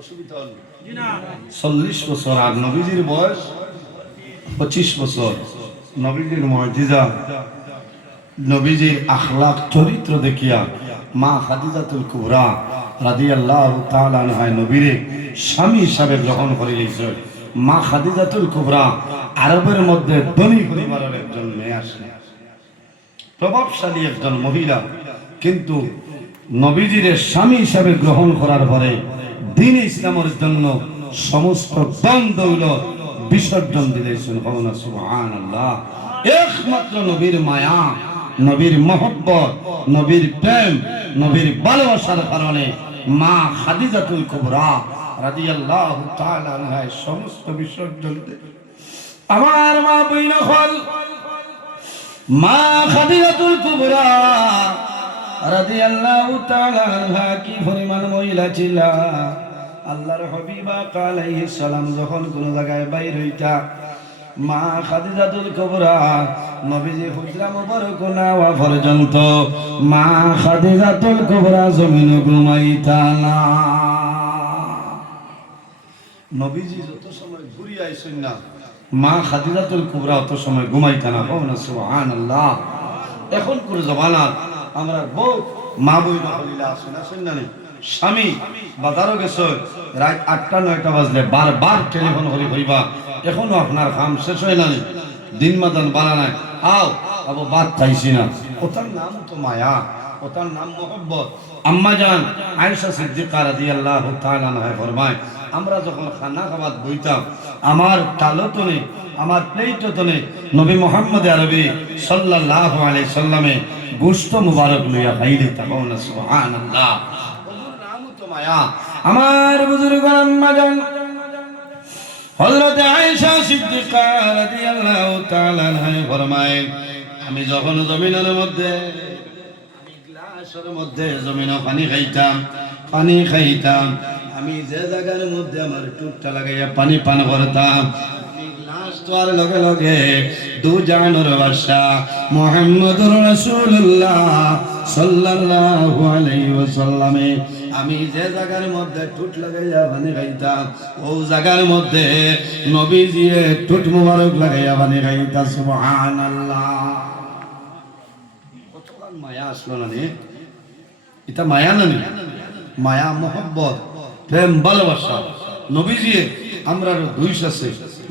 অসুবিধা হল জি না 40 বছর আর নবীজির বয়স 25 বছর নবীজির মুজিজা নবীজির আখলাক চরিত্র দেখিয়া মা খাদিজাতুল কুবরা রাদিয়াল্লাহু তাআলা আনহা নবীরে স্বামী হিসাবে গ্রহণ করে নিয়েছে মা খাদিজাতুল কুবরা আরবের মধ্যে ধনী পরিবারের একজন মেয়ে আসলেন প্রভাবশালী একজন মহিলা কিন্তু নবীজির স্বামী হিসাবে গ্রহণ করার পরে দ্বীন ইসলামের জন্য সমস্ত ধন দৌলত বিসর্জন দিলেছেন সুবহানাল্লাহ একমাত্র নবীর মায়া নবীর মহব্বত নবীর প্রেম নবীর ভালোবাসার কারণে মা খাদিজাতুল কুবরা রাদিয়াল্লাহু তাআলা আনহা সমস্ত বিসর্জন দিলেন আমার মা বইনখল মা খাদিজাতুল কুবরা রাদিয়াল্লাহু তাআলা আনহা কি পরিমাণ মহিলা ছিল আল্লাহর হাবিব আলাইহিস সালাম যখন কোন জায়গায় বাইর হইতা মা খাদিজাতুল কুবরা নবীজি হুজরা মুবারক নাওয়া পর্যন্ত মা খাদিজাতুল কুবরা জমিন ঘুমাইতা না নবীজি যত সময় ঘুরি আইছেন না মা খাদিজাতুল কুবরা অত সময় ঘুমাইতা না সুবহানাল্লাহ এখন পুরো জমানা আমরা বউ মা বই নহলিলা আসেন আসেন না স্বামী বাজারও গেছে রাত 8টা 9টা বাজলে বারবার টেলিফোন করি হইবা এখনো আপনার কাম শেষ হয় না দিন মাদান বানা নাই আও আবু বাত খাইছি না ওটার নাম তো মায়া ওটার নাম মোহব্বত আম্মা জান আয়েশা সিদ্দিকা রাদিয়াল্লাহু তাআলা আনহা ফরমায় আমরা যখন খানা খাবার বইতাম আমার তালতনে আমার প্লেটতনে নবী মুহাম্মদ আরবি সাল্লাল্লাহু আলাইহি সাল্লামে গোশত মুবারক লইয়া খাইলে তাকাওনা সুবহানাল্লাহ ওর নাম তো মায়া আমার বুজুর্গ আম্মা জান হযরত আয়েশা সিদ্দিকা রাদিয়াল্লাহু তাআলা আনহা ফরমায় আমি যখন জমিনের মধ্যে আমি গ্লাসের মধ্যে জমিনে পানি খাইতাম আমি যে জায়গার মধ্যে আমার টুকটা লাগাইয়া পানি পান করতাম আমি গ্লাস তোয়ার লগে লগে দু জানোর বাদশা মুহাম্মদুর রাসূলুল্লাহ সাল্লাল্লাহু আলাইহি ওয়াসাল্লামে আমি যে জায়গার মধ্যে টুট লাগাইয়া পানি খাইতাম ও জায়গার মধ্যে নবীজি টুট মুবারক লাগাইয়া পানি খাইতা সুবহানাল্লাহ কতক্ষণ মায়া আসলো না নে এটা মায়া না নে মায়া মোহব্বত প্রেম ভালোবাসা নবীজি আমরা দুইশ আছে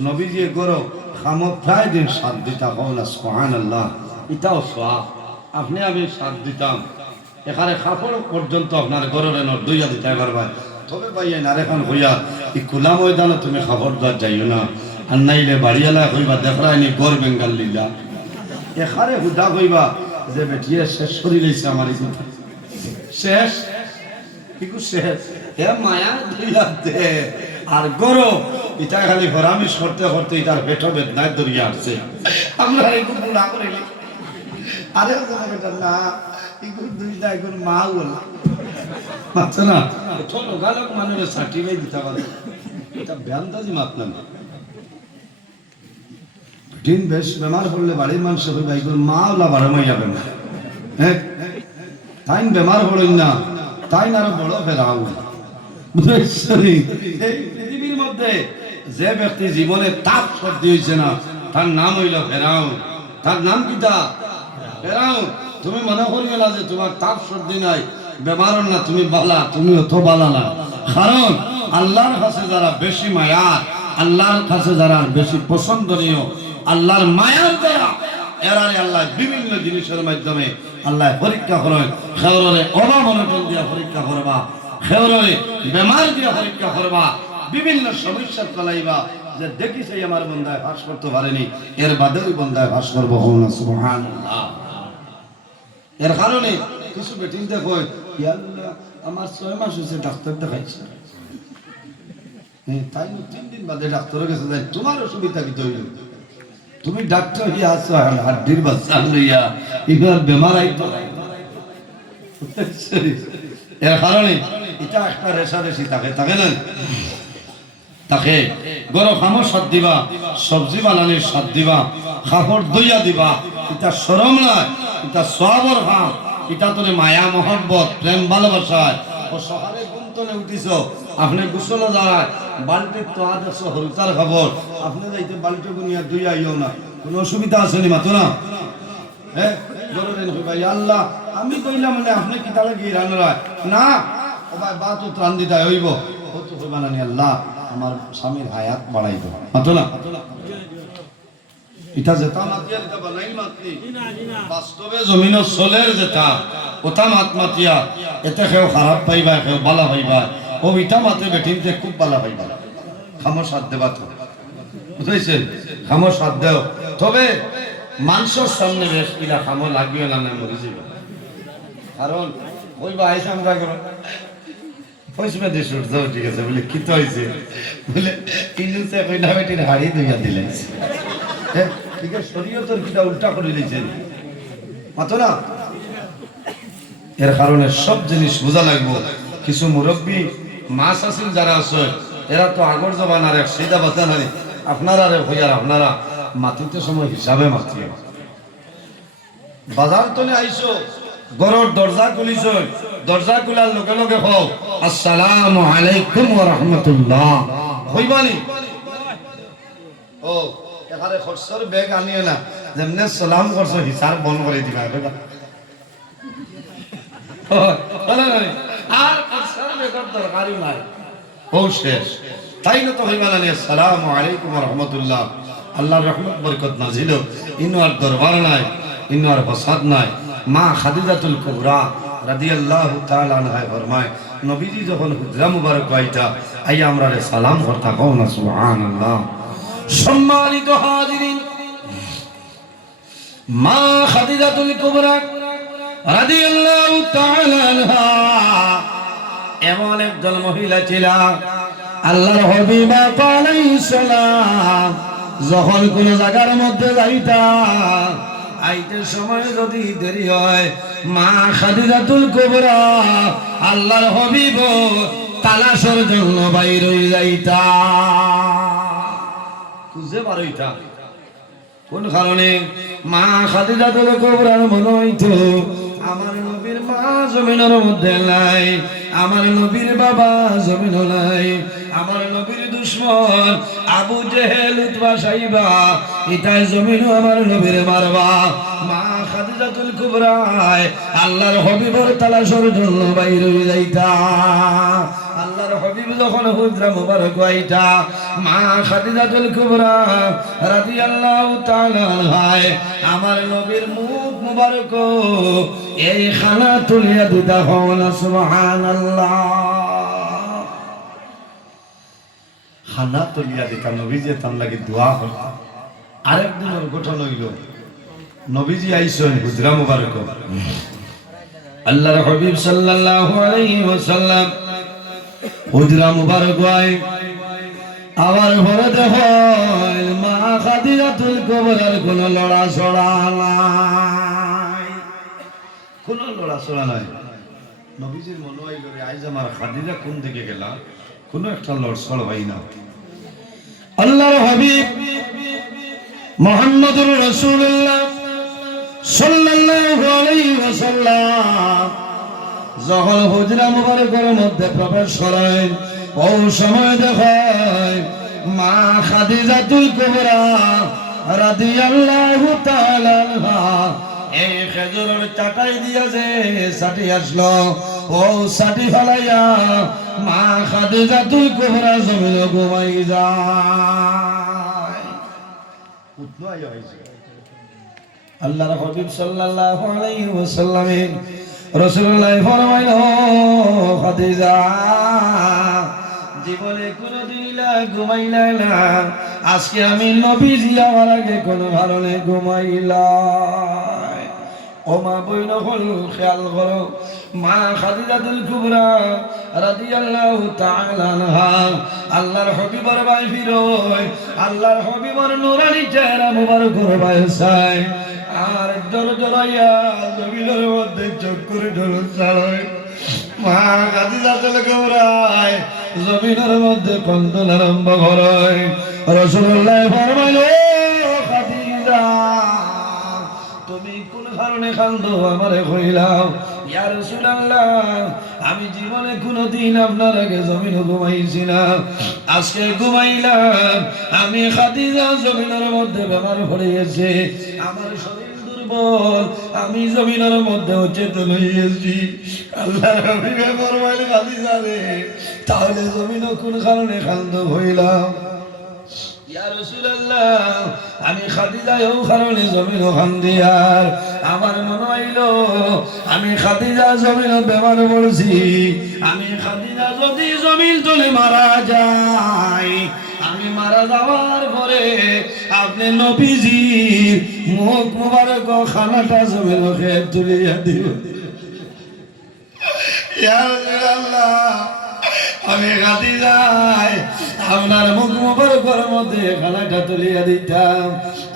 নবীজি গরো খামো প্রায় দিন সাথ দিতা হওয়া সুবহানাল্লাহ এটাও সওয়াব আপনি আমি সাথ দিতাম এখানে কাপড় পর্যন্ত আপনার গররে নর দুইয়া দিতে পারবা তবে ভাইয়া নারেখান হইয়া এই খোলা ময়দানে তুমি কাপড় দার যাইও না আর নাইলে বাড়িয়ালা হইবা দেখরাইনি গর বেঙ্গাল লিলা এখানে হুদা হইবা যে বেটিয়ে শেষ করি লইছে আমার শেষ কিকু শেষ হে মায়া দুইয়া দে আর গরো এটা খালি ফরামিশ করতে করতে এটার পেট বেদনায় দরিয়া আসছে আমরা এগুলো বুড়া করে আরে বেটা না এগুলো দুইটা এগুলো মা বলা আচ্ছা না ছোট গালক মানুষের সার্টিফিকেট দিতে পারে এটা ব্যান্দাজি মাপ না দিন বেশ বেমার পড়লে বাড়ির মানুষ হইবা এগুলো মা ওলা বারো মাইয়া বেমার হ্যাঁ তাই বেমার পড়েন না তাই না আরো বড় ফেরাও পৃথিবীর মধ্যে যে ব্যক্তি জীবনে তাপ সর্দি হয়েছে না তার নাম হইল ফেরাও তার নাম কিতা ফেরাও তুমি মনে করিও না যে তোমার তাপ সর্দি নাই বেমার না তুমি বালা তুমি অত বালা না কারণ আল্লাহর কাছে যারা বেশি মায়া আল্লাহর কাছে যারা বেশি পছন্দনীয় আল্লাহর মায়ার দ্বারা এরারে আল্লাহ বিভিন্ন জিনিসের মাধ্যমে আল্লাহ পরীক্ষা করেন খেওরে অভাব অনটন দিয়া পরীক্ষা করবা খেওরে বেমার দিয়া পরীক্ষা করবা বিভিন্ন সমস্যার কলাইবা যে দেখি সেই আমার বন্দায় ভাস করতে পারেনি, এর বাদে ওই বন্দায় ভাস করবো। সুবহানাল্লাহ। এর কারণে কিছু বেটিং দেখো, আমার 6 মাস হয়েছে ডাক্তার দেখাইছে, তাই 3 দিন বাদে ডাক্তারের কাছে যাই, তোমার অসুবিধা কি তৈরি, তুমি ডাক্তার হইয়া আছো হাড্ডির বাচ্চা লইয়া, এবার বেমার আইতো। এর কারণে এটা একটা রেশারেশি থাকে, থাকে না? তাকে গরম খামর সাথ দিবা, সবজি বানানির সাথ দিবা, খাপড় দইয়া দিবা, এটা শরম নয়, এটা সওয়াবের কাম। এটা তোরে মায়া মহব্বত প্রেম ভালোবাসায় ও সকালে গুন্তনে উঠিছ, আপনি গোসলে যায় বালতির তো আদর্শ হরুতার খবর, আপনি যাইতে বালতি গুনিয়া দুই আইও না, কোনো অসুবিধা আছে নি মাতো না? হ্যাঁ বললেন ভাই আল্লাহ আমি কইলাম মানে আপনি কি তাহলে গিয়ে রান্না না ও ভাই বা তো ত্রাণ দিতে হইব, ও তো কইবা না আল্লাহ আমার স্বামীর হায়াত বাড়াইব মাতো না? এটা যেটা মাতিয়া এটা বানাই মাতনি, বাস্তবে জমিনের চলের যেটা ওটা মাত মাতিয়া, এতে কেউ খারাপ পাইবা কেউ বালা পাইবা, ও ইটা মাতে বেটিনতে খুব বালা পাইবা। খামর সাথ দেবা তো বুঝাইছেন, খামর সাথ দেও, তবে মানুষের সামনে বেশ কিনা খামর লাগবে না, না মরে যাবে। কারণ ওইবা আইসা আমরা করো পয়সা দিয়ে সূর্য ঠিক আছে বলে কি তো হয়েছে বলে ইনুসে কইনা বেটির হাড়ি দুইয়া দিলাইছে। হ্যাঁ ঠিক আছে, শরীয়তের কিটা উল্টা করে দিয়েছেন মাতো না? এর কারণে সব জিনিস বোঝা লাগবো। কিছু মুরব্বী মাছ আসিল যারা আছে, এরা তো আগর জমানার এক সিধা বাতা নাই, আপনারা রে ভইয়ার আপনারা মাতিতে সময় হিসাবে মাতি বাজার তলে আইসো, ঘরের দরজা খুলিছ, দরজা খোলার লগে লগে হও আসসালামু আলাইকুম ওয়া রাহমাতুল্লাহ হইবানি। ও এখানে খরচর ব্যাগ আনিয়ে না, যেমনে সালাম করছো হিসাব বন্ধ করে দিবা আর খরচর ব্যাগের দরকারই নাই, ও শেষ। তাই না তো হইবা না আসসালামু আলাইকুম ওয়া রাহমাতুল্লাহ, আল্লাহর রহমত বরকত নাজিল হোক। ইনো আর দরবার নাই, ইনো আর ফসাদ নাই। মা খাদিজাতুল কুবরা রাদিয়াল্লাহু তাআলা আনহা ফরমায়, নবীজি যখন হুজরা মুবারক আইতা আইয়া আমরা সালাম করতা, কও না সুবহানাল্লাহ। সম্মানিত হাজিরিন, মা খাদিজাতুল কুবরা রাদিয়াল্লাহু তাআলা আনহা এমন একজন মহিলা ছিলেন, আল্লাহর হাবিব আলাইহিস সালাম যখন কোন জায়গার মধ্যে যাইতা, আইতে সময় যদি দেরি হয়, মা খাদিজাতুল কুবরা আল্লাহর হাবিব তালাশের জন্য বাইর হয়ে যাইতা, খুঁজে বার হইতা। কোন কারণে? মা খাদিজাতুল কুবরার মনে হইতো আমার নবীর মা জমিনের মধ্যে নাই, আমার নবীর বাবা জমিন নাই, আমার নবীর দুশ্মন আবু জেহেল উতবা সাইবা এটাই জমিন আমার নবীর মারবা। মা খাদিজাতুল কুবরা আল্লাহর হাবিবের তালাশের জন্য বাইর হয়ে যাইতা। আল্লাহর হাবিব যখন হুজরা মুবারক আইতা, মা খাদিজাতুল কুবরা রাদিয়াল্লাহু তাআলা আনহা আমার নবীর মুখ মুবারক এই খানা তুলিয়া দিতা, হন সুবহানাল্লাহ। খানা তুলিয়া দিতা, নবীজি তার লাগি দোয়া করত। আরেকদিনের গঠন হইল, নবীজি আইসেন হুজরা মুবারক, আল্লাহর হাবিব সাল্লাল্লাহু আলাইহি ওয়াসাল্লাম হুজরা মুবারক আই আবার ঘরে দেখেন মা খাদিজাতুল কুবরার কোন লড়াছড়া নাই, কোন লড়াছড়া নাই। নবীজির মনে হইল আইজ আমার খাদিজা কোন দিকে গেলা, কোন একটা লড়ছড় হয় না। আল্লাহর হাবিব মুহাম্মদুর রাসূলুল্লাহ সাল্লাল্লাহু আলাইহি ওয়াসাল্লাম যখন হুজরা মুবারকের মধ্যে প্রবেশ করেন, ও সময় দেখেন মা খাদিজাতুল কুবরা রাদিয়াল্লাহু তাআলা আনহা এই খেজুরের চাটাই দিয়া যে সাটি আসলো, ও সাটি ফেলাইয়া মা খাদিজাতুল কুবরা জমিনে ঘুমাই যায়। আল্লাহর হাবিব সাল্লাল্লাহু আলাইহি ওয়াসাল্লাম রাসূলুল্লাহ ফরমাইল, খাদিজা জীবনে কোনদিন খাদিজা ঘুমাইলা না, আজকে আমি নবীজি আমার আগে কোন কারণে ঘুমাইলাই। ও মা বইন হল খেয়াল করো, মা খাদিজাতুল কুবরা রাদিয়াল্লাহু তাআলা আনহা আল্লাহর হাবিবের ভাই ফিরোয়, আল্লাহর হাবিবের নূরানি চেহারা মুবারকের ভাই চাই আর জোর জোরাইয়া জমিনের মধ্যে চোখ করে ঢোল মা খাদিজাতুল কুবরা জমিনের মধ্যে কন্দন আরম্ভ করে। রাসূলুল্লাহ ফরমাইল, খাদিজা তুমি কোন কারণে কান্দো আমারে কইলাও। ইয়া রাসূলুল্লাহ, আমি জীবনে কোনোদিন আপনার আগে জমিনে ঘুমাইছি না, আজকে ঘুমাইলাম। আমি খাদিজা জমিনের মধ্যে বেমার হয়ে গেছে, আমার শরীর দুর্বল, আমি জমিনের মধ্যে অচেতন হয়েছি। আল্লাহর হাবিবে ফরমাইল, খাদিজা রে তাহলে জমিনে কোন কারণে কান্দো হইলাম? ইয়া রাসূলুল্লাহ, আমি খাদিজা এই কারণে জমিন খান্দিয়ার আমার মনে হইল আমি খাদিজা জমিন বেমার পড়ছি, আমি খাদিজা যদি জমিন তুলে মারা যাই, আমি মারা যাওয়ার পরে আপনি নবীজির মুখ মুবারক খানাটা জমিন খেয়ে তুলিয়া দিবেন। ইয়া রাসূলুল্লাহ, আমি খাদিজাই আপনার মুখ মুবারকের মধ্যে খানাটা তুলিয়া দিতাম।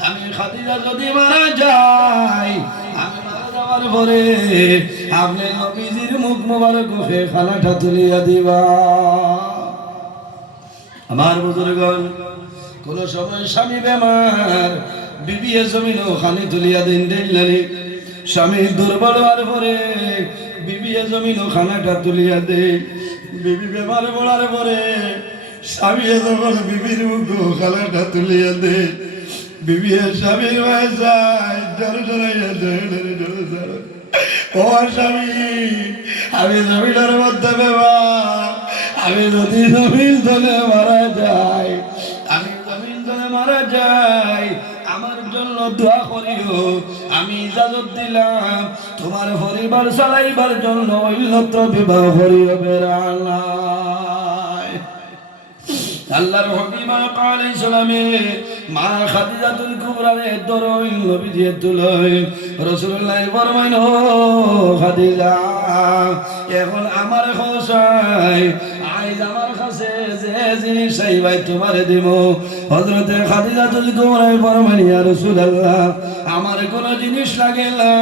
আমি খাদিজা যদি মারা যাই, আমি মারা যাওয়ার পরে আপনি নবীজির মুখ মুবারক খানাটা তুলিয়া দিবা। আমার বুজুর্গণ, কোন সময় স্বামী বেমার, বিবি জমিনও খানি তুলিয়া দিন দিলেন। স্বামী দুর্বল হওয়ার পরে বিবি জমিনও খানাটা তুলিয়া দে। বিবি বেমার পড়ার পরে স্বামী যখন বিবির মুখ খানাটা তুলিয়া দে, বিবি স্বামীর বাসায় ও স্বামী, আমি জমিনের মধ্যে বেমার, আমি যদি জমিন ধরে মারা যাই, আমি জমিন ধরে মারা যাই, আমার জন্য দোয়া করিও। আমি ইজাজত দিলাম তোমার পরিবার চালাইবার জন্য অন্যত্র বিবাহ করিও বেড়ালায়। আল্লাহর হাবিব আলাইহিস সালামে মা খাদিজাতুল কুবরা রে দরই নবীজি তুলই। রাসূলুল্লাহ ফরমাইল, ও খাদিজা, এখন আমার খোসাই আইজ আমার কাছে যে জিনিস চাইবাই তোমারে দিব। হযরতে খাদিজাতুল কুবরা ফরমাইল, ইয়া রাসূলুল্লাহ, আমার কোন জিনিস লাগে না,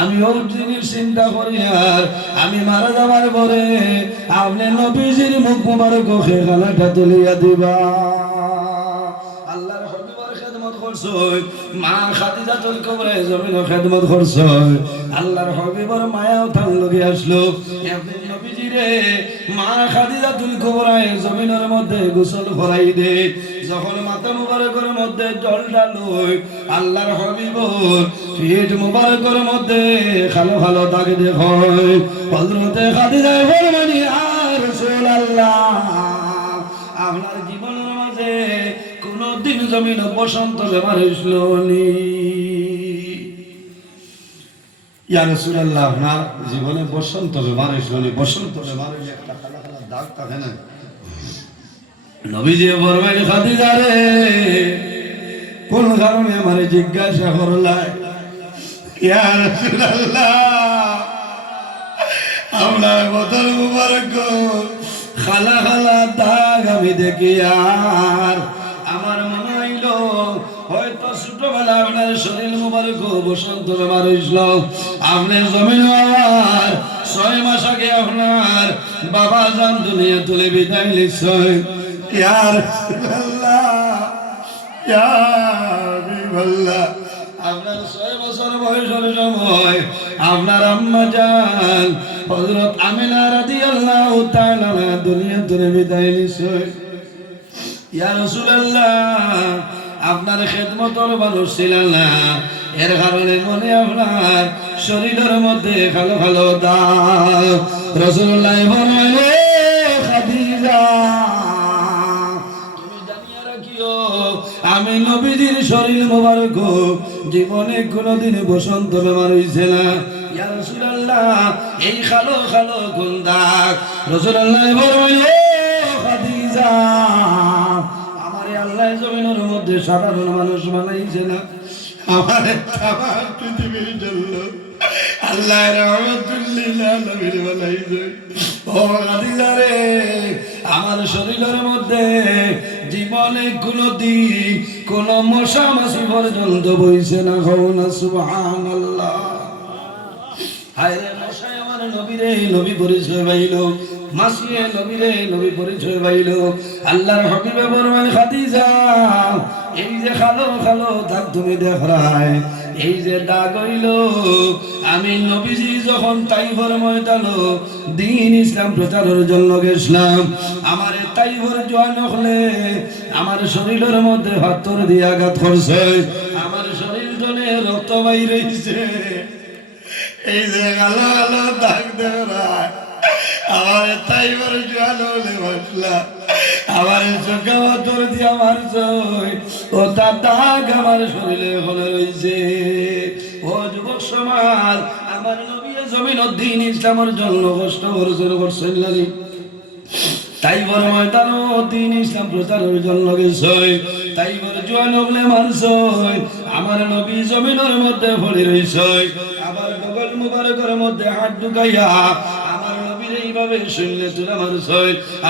আমি ওই জিনিস চিন্তা করি আর আমি মারা যাওয়ার পরে আপনি নবীজির মুখ মুবারক খানাটা তুলিয়া দিবা। আল্লাহর হাবিবের খেদমত করছই, মা খাদিজাতুল কুবরা জমিনের খেদমত করছই। আল্লাহর হাবিবের মায়াও তার লগে আসলো। আপনি নবীজিরে মা খাদিজাতুল কুবরা জমিনের মধ্যে গোসল করাই দে। যখন মাথা মুবারকের মধ্যে জল ঢালুই, আল্লাহর হাবিবের পিঠ মুবারকের মধ্যে কালো কালো দাগ দেখই। হযরতে খাদিজা ফরমানি, ইয়া রাসূলুল্লাহ, আপনার জীবনের মাঝে কোনদিন জমিন বসন্ত বেমার হইছিল নি? ইয়া রাসূলুল্লাহ, আপনার জীবনে বসন্ত বেমার হইছিল নি? বসন্ত বেমার হইলে একটা কালা কালা দাগ থাকে না? নবীজি ফরমাইল, খাদিজা রে কোন কারণে আমারে জিজ্ঞাসা করলাই? ইয়া রাসূলুল্লাহ, আপনার বদর মুবারক খালা খালা দাগ আমি দেখি আর আমার মনে হইল হয়তো ছোটবেলা আপনার শরীর মুবারক বসন্ত বেমার হইছিল। আপনি জমিন হওয়ার 6 মাস আগে আপনার বাবা জান দুনিয়া তুলে বিদায় নিচ্ছেন। ইয়া রাসূলুল্লাহ, ইয়া হাবিবাল্লাহ, আপনার 6 বছর বয়সের সময় আপনার আম্মা জান হযরত আমিনা রাদিয়াল্লাহু তাআলা দুনিয়া থেকে বিদায় নিছেন। ইয়া রাসূলুল্লাহ, আপনার খেদমতের মানুষ ছিলেন না, এর কারণে মনে আপনার শরীরের মধ্যে কালো কালো দাগ। রাসূলুল্লাহ ফরমাইলেন, খাদিজা তুমি জানিয়া রাখিও, আমি নবীজির শরীর মোবারক জীবনে কোনদিন বসন্ত বেমার হইছে না। ইয়া রাসূলুল্লাহ, এই কালো কালো কোন দাগ? রাসূলুল্লাহ ফরমাইলেন, খাদিজা আল্লাহ জমিনের মধ্যে সাধারণ মানুষ বানাইছে না, আমার তামাম পৃথিবীর জন্য আল্লাহ রহমতুল্লিল আলামিন বানাইছে। ও খাদিজা রে, আমার শরীরের মধ্যে জীবনে কোনদিন কোন মশা মাছি পর্যন্ত বইছে না, হও না সুবহানাল্লাহ। হায় রে মশাই আমার নবীরে নবী পরিচয় পাইল, মাসিয়ে নবীরে নবী পরিচয় পাইল। আল্লাহর হাবিবে বললেন খাদিজা, এই যে খালো খালো দাগ তুমি দেখরায়, এই যে দাগ হইল, আমি নবীজি যখন তাইফের ময়দানে দ্বীন ইসলাম প্রচারের জন্য গেছিলাম, আমার তাইফের জওয়ান হলে আমার শরীরের মধ্যে হাতর দিয়ে আঘাত করছে, আমার শরীর জলে রক্ত বাইরে হইছে। এই যে গালা গালা দাগ দেওয়া আমার তাইবার জোয়ান হলে বসলা, আমার চোখে অতর দিয়ে আমার ও তার দাগ আমার শরীরে হলে রয়েছে। ও যুবক সমাজ, আমার নবী জমিন দ্বীন ইসলামের জন্য কষ্ট করছেন নাকি? তাই বড় ময়দান দ্বীন ইসলাম প্রচারের জন্য গেছে, তাই বড় জোয়ান হলে মানুষ আমার নবী জমিনের মধ্যে পড়ে রয়েছে, আবার বগল মুবারকের মধ্যে হাত ঢুকাইয়া আমার নবীর এইভাবে শুনলে তুলে মানুষ,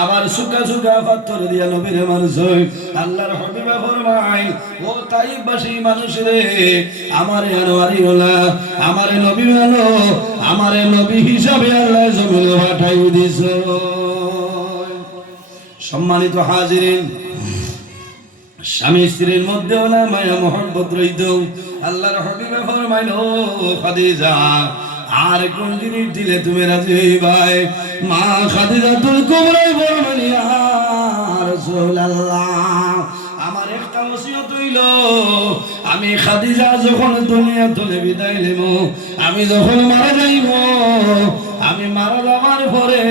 আবার সুকা সুকা পাথর দিয়া নবীর মানুষ। আল্লাহর হাবিবে ফরমায়, ও তাইবাসী মানুষ রে, আমারে আনোয়ারি হলা, আমারে নবী মানো, আমারে নবী হিসাবে আল্লাহ জমিনে পাঠাই দিছ। সম্মানিত হাজিরিন, স্বামী স্ত্রীর মধ্যে ওলা মায়া মোহাম্মত রইত। আল্লাহর হাবিবে ফরমাইল, ও খাদিজা, আর কোন জিনিস দিলে তুমি রাজি হইবাই? মা খাদিজাতুল কুবরা ফরমাইল, ইয়া রাসূলুল্লাহ, আমার একটা ওসিয়ত হইল, আমি খাদিজা যখন দুনিয়া তুলে বিদায় নেব, আমি যখন মারা যাইব, আমি মারা যাওয়ার পরে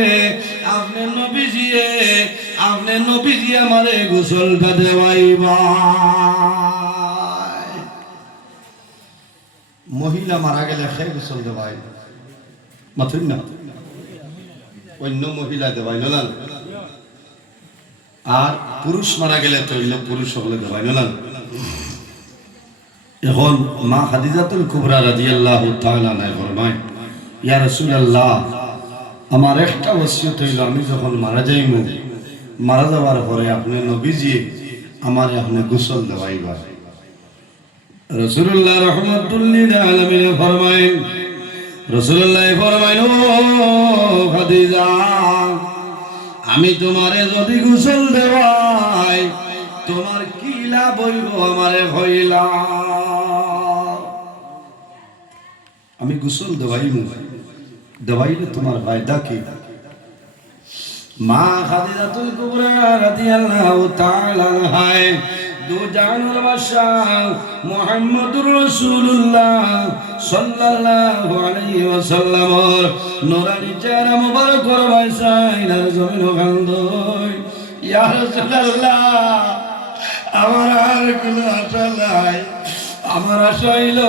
আপনি নবীজি আমারে গোসলটা দেওয়াইবা। মহিলা মারা গেলে সে গোসল দেওয়াই মাথুন না, অন্য মহিলা দেওয়াই না, আর পুরুষ মারা গেলে তো অন্য পুরুষ সকলে দেওয়াই না। এখন মা খাদিজাতুল কুবরা রাদিয়াল্লাহু তাআলা আনহা ফরমায়, ইয়া রাসূলুল্লাহ, আমার একটা ওসিয়ত হইল, আমি যখন মারা যাইব, মারা যাওয়ার পরে আপনি নবীজি আমারে আপনি গোসল দেওয়াইবা। রাসূলুল্লাহ রাহমাতুল্লিল আলামিন ফরমায়েন, রাসূলুল্লাহ ফরমায়েন, ও খাদিজা, আমি তোমারে যদি গোসল দেওয়াই, তোমার কি লাভ হইব আমারে হইলা? আমি গোসল দেওয়াইলে তোমার ফায়দা কি? মা খাদিজাতুল কুবরা রাদিয়াল্লাহু তাআলা আনহা দু জাহানের বাদশাহ মুহাম্মদুর রাসূলুল্লাহ সাল্লাল্লাহু আলাইহি ওয়াসাল্লামের নূরানি চেহারা মুবারকের বাইসাইনার জমিন কান্দই, ইয়া রাসূলুল্লাহ, আমার আর কোনো আশা নাই, আমার আশা হইল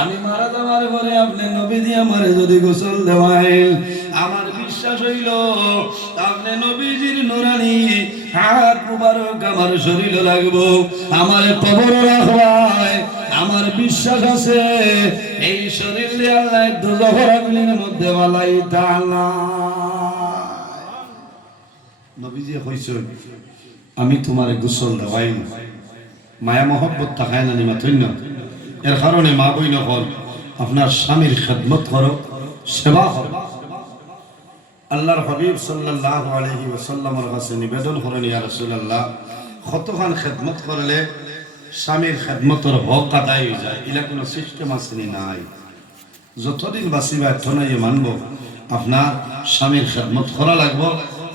আমি মারা যাওয়ার পরে আপনি নবীজি আমারে যদি গোসল দেওয়াইন, আমার বিশ্বাস হইল আপনি নবীজির নূরানি হাত মুবারক আমার শরীরে লাগবো, আমার কবর রাখবাই, আমার বিশ্বাস আছে এই শরীর দিয়ে আল্লাহ দুজখের আগুনের মধ্যে বালাইতা না। নবীজি কইছেন, আমি তোমারে গোসল দেওয়াই না, মায়া মহব্বত থাকায় না নিমা তৈন্য। এর কারণে মা বই নকল আপনার স্বামীর খেদমত করো, সেবা করো। আল্লাহর হাবিব সাল্লাল্লাহু আলাইহি ওয়াসাল্লামের কাছে নিবেদন করেন, ইয়া রাসূলুল্লাহ, কতখান খেদমত করলে স্বামীর খেদমতের হক আদায় হয়ে যায়? এলা কোনো সিস্টেম আসেনি, নাই। যতদিন বাঁচিবা এতনাই মানব আপনার স্বামীর খেদমত করা লাগবো,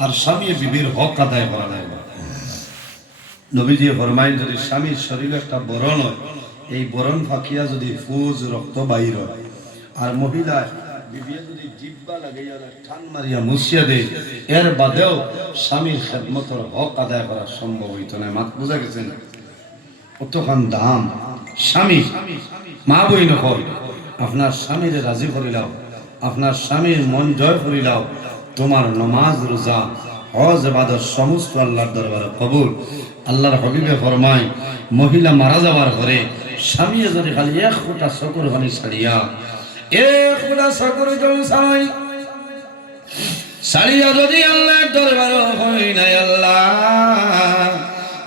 আর স্বামী বিবির হক আদায় করা লাগবে। নবীজি ফরমাইন, যদি স্বামীর শরীরে একটা বরণ হয়, এই বরণ ফাঁকিয়া যদি ফুজ রক্ত বাইর হয়, আর মহিলা বিবিয়া যদি জিব্বা লাগাইয়া টান মারিয়া মুছিয়া দেয়, এর বাদেও স্বামীর খেদমতের হক আদায় করা সম্ভব হইত না। মাত বুঝা গেছেন? কতখান দাম স্বামী। মা বই নকল আপনার স্বামীরে রাজি করিলাও, আপনার স্বামীর মন জয় করিলাও, তোমার নমাজ রোজা হজ ইবাদত সমস্ত আল্লাহর দরবারে কবুল। আল্লাহর হবিবে ফরমায় মহিলা মারা যাওয়ার ঘরে স্বামী যদি খালি 1 ফোঁটা চকুর পানি ছাড়িয়া 1 ফোঁটা চকুর জল ছাড়িয়া যদি আল্লাহর দরবারে হই না আল্লাহ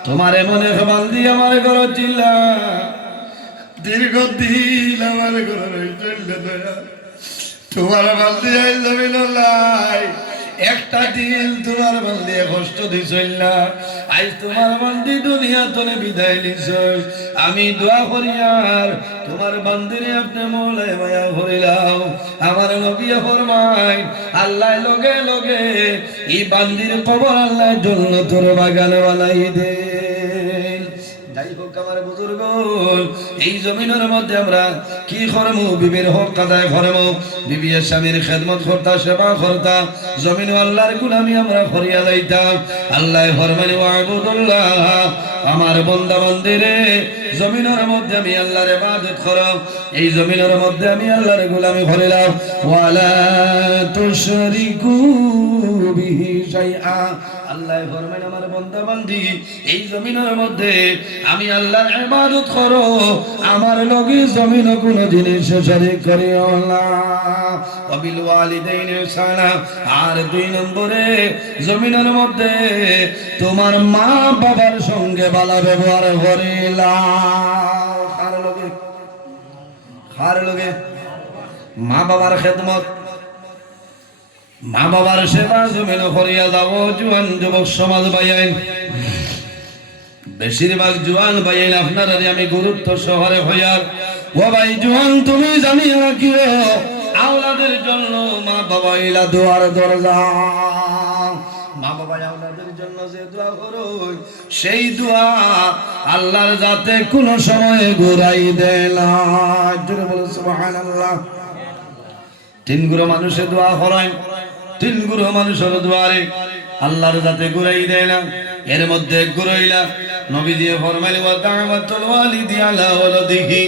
তোমারে মনে বান্দি আমার ঘর দিলা দীর্ঘদিন আমার ঘর চললে দয়া তোমার বান্দি আই জমিন লাই একটা দিন তোমার বান্দি কষ্ট দিছইল না আজ তোমার বান্দি দুনিয়া তোরে বিদায় নিছই আমি দোয়া করি আর তোমার বান্দিরে আপনি মৌলায় মায়া করিলাম আমার নবী ফরমায় আল্লাহ লগে লগে এই বান্দির কবর আল্লাহ জান্নাতের বাগান বানাই দে। যাই হোক আমার বুজুর্গ এই জমিনের মধ্যে আমরা কি করবো বিবির হক আদায় করবো বিবির স্বামীর খেদমত করতা সেবা করতা জমিন আল্লাহর গুলামি আমরা করিয়া যাইতাম আল্লাহ ফরমানি ওয়াবুদুল্লাহ আমার বান্দা বান্দিরে জমিনের মধ্যে আমি আল্লাহর ইবাদত করব এই জমিনের মধ্যে আমি আল্লাহর গোলামি করিলাম ওয়ালা তুশরিকু বিহি শাইআ আল্লাহ ফরমান আমার বান্দা বান্দি এই জমিনের মধ্যে আমি আল্লাহর ইবাদত করো আমার লগে জমিন কোন জিনিস শরীক করিও না ওয়াবিল ওয়ালিদাইনি ইহসানা আর 2 নম্বরে জমিনের মধ্যে তোমার মা বাবার সঙ্গে ভালো ব্যবহার করিলা কার লগে মা বাবার খেদমত মা বাবার সেবা জমিন করিয়া যাব জুয়ান যুবক সমাজ ভাইয়াইন বেশিরভাগ জুয়ান ভাইয়াইন আপনারা আমি গুরুত্ব শহরে হইয়ার ও ভাই জুয়ান তুমি জানিয়া রাখিও আওলাদের জন্য মা বাবা ইলা দুয়ার দরজা মা বাবা আওলাদের জন্য যে দোয়া করো সেই দোয়া আল্লাহর যাতে কোন সময় ঘুরাই দেয় না জোরে বলো সুবহানাল্লাহ 3 গুরু মানুষে দোয়া করায় 3 গুরু মানুষের দোয়ারে আল্লাহর যাতে ঘুরাই দেয় না এর মধ্যে ঘুরাইলা নবী দিয়ে ফরমাইলেন ওয়া দাওয়াতুল ওয়ালিদি আলা ওয়ালাদিহি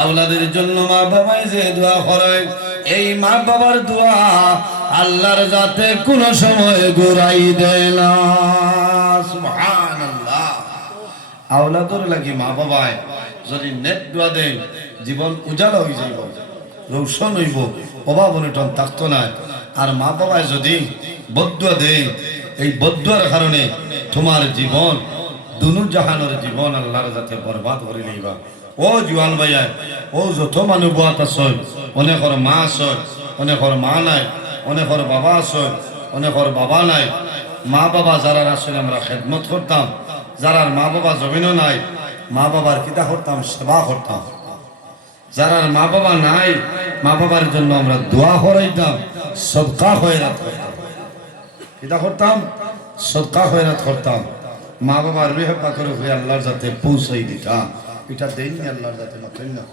আওলাদের জন্য মা বাবাই যে দোয়া করায় এই মা বাবার দোয়া আল্লাহর যাতে কোন সময় ঘুরাই দেয় না সুবহানাল্লাহ আওলাদর লাগি মা বাবায় যদি নেক দোয়া দেয় জীবন উজালা হয়ে যাইব রৌশন হইব অভাব অনটন থাকতো না আর মা বাবায় যদি বদদুয়া দেয় এই বদদুয়ার কারণে তোমার জীবন দুনু জাহানের জীবন আল্লাহর যাতে বরবাদ করে লইবা ও জুয়ান ভাইয়া ও যত মানুষ বুয়াত আছে অনেকর মা আছে অনেকর মা নাই অনেকর বাবা আছে অনেকর বাবা নাই মা বাবা যারা আসলে আমরা খেদমত করতাম যারা মা বাবা জমিনও নাই মা বাবার কিতা করতাম সেবা করতাম যারা মা বাবা নাই মা বাবার জন্য আমরা দোয়া করাইতাম সদকা খয়রাত করতাম কিতা করতাম সদকা খয়রাত করতাম মা বাবার রেহবা করে হয়ে আল্লাহর যাতে পৌঁছাই দিতাম এটা দেয়নি আল্লাহর যাতে মাত্রই না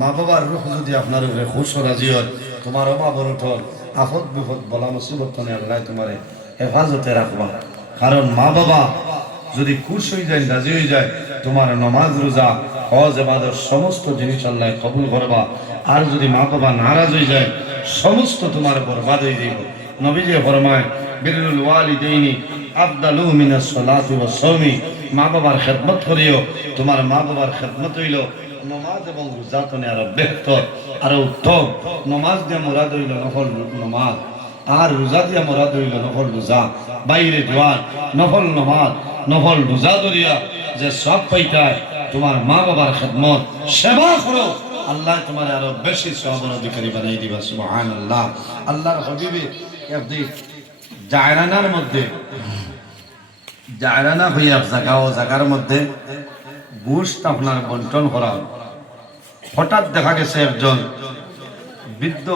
মা বাবার রূহ যদি আপনার উপরে খুশ রাজি হয় তোমার অভাব অনটন আফত বিপদ বলা মুসিবত আল্লাহ তোমার হেফাজতে রাখবা কারণ মা বাবা যদি খুশ হয়ে যায় রাজি হয়ে যায় তোমার নামাজ রোজা হজ ইবাদত সমস্ত জিনিস আল্লাহ কবুল করবা আর যদি মা বাবা নারাজ হয়ে যায় সমস্ত তোমার বরবাদ হয়ে যাইব নবীজি ফরমায় বিরুল ওয়ালিদাইনি আফদালু মিনাস সালাতি ওয়াস সাওমি মা বাবার খেদমত করিও তোমার মা বাবার খেদমত হইল নামাজ এবং রোজা তনে আরো বেহতর আরো উত্তম নামাজ দিয়ে মুরাদ হইল নফল নামাজ আর রোজা দিয়ে মুরাদ হইল নফল রোজা বাইরে জোয়ান নফল নামাজ নফল রোজা দরিয়া যে সব পাইতায় তোমার মা বাবার খেদমত সেবা করো আল্লাহ তোমার আরো বেশি সওয়াবের অধিকারী বানাই দিবা সুবহানাল্লাহ আল্লাহর হাবিবে একদিন জায়রানার মধ্যে জায়রানা হইয়া জায়গা ও জায়গার মধ্যে গোশত আপনার বন্টন করা হঠাৎ দেখা গেছে একজন বৃদ্ধা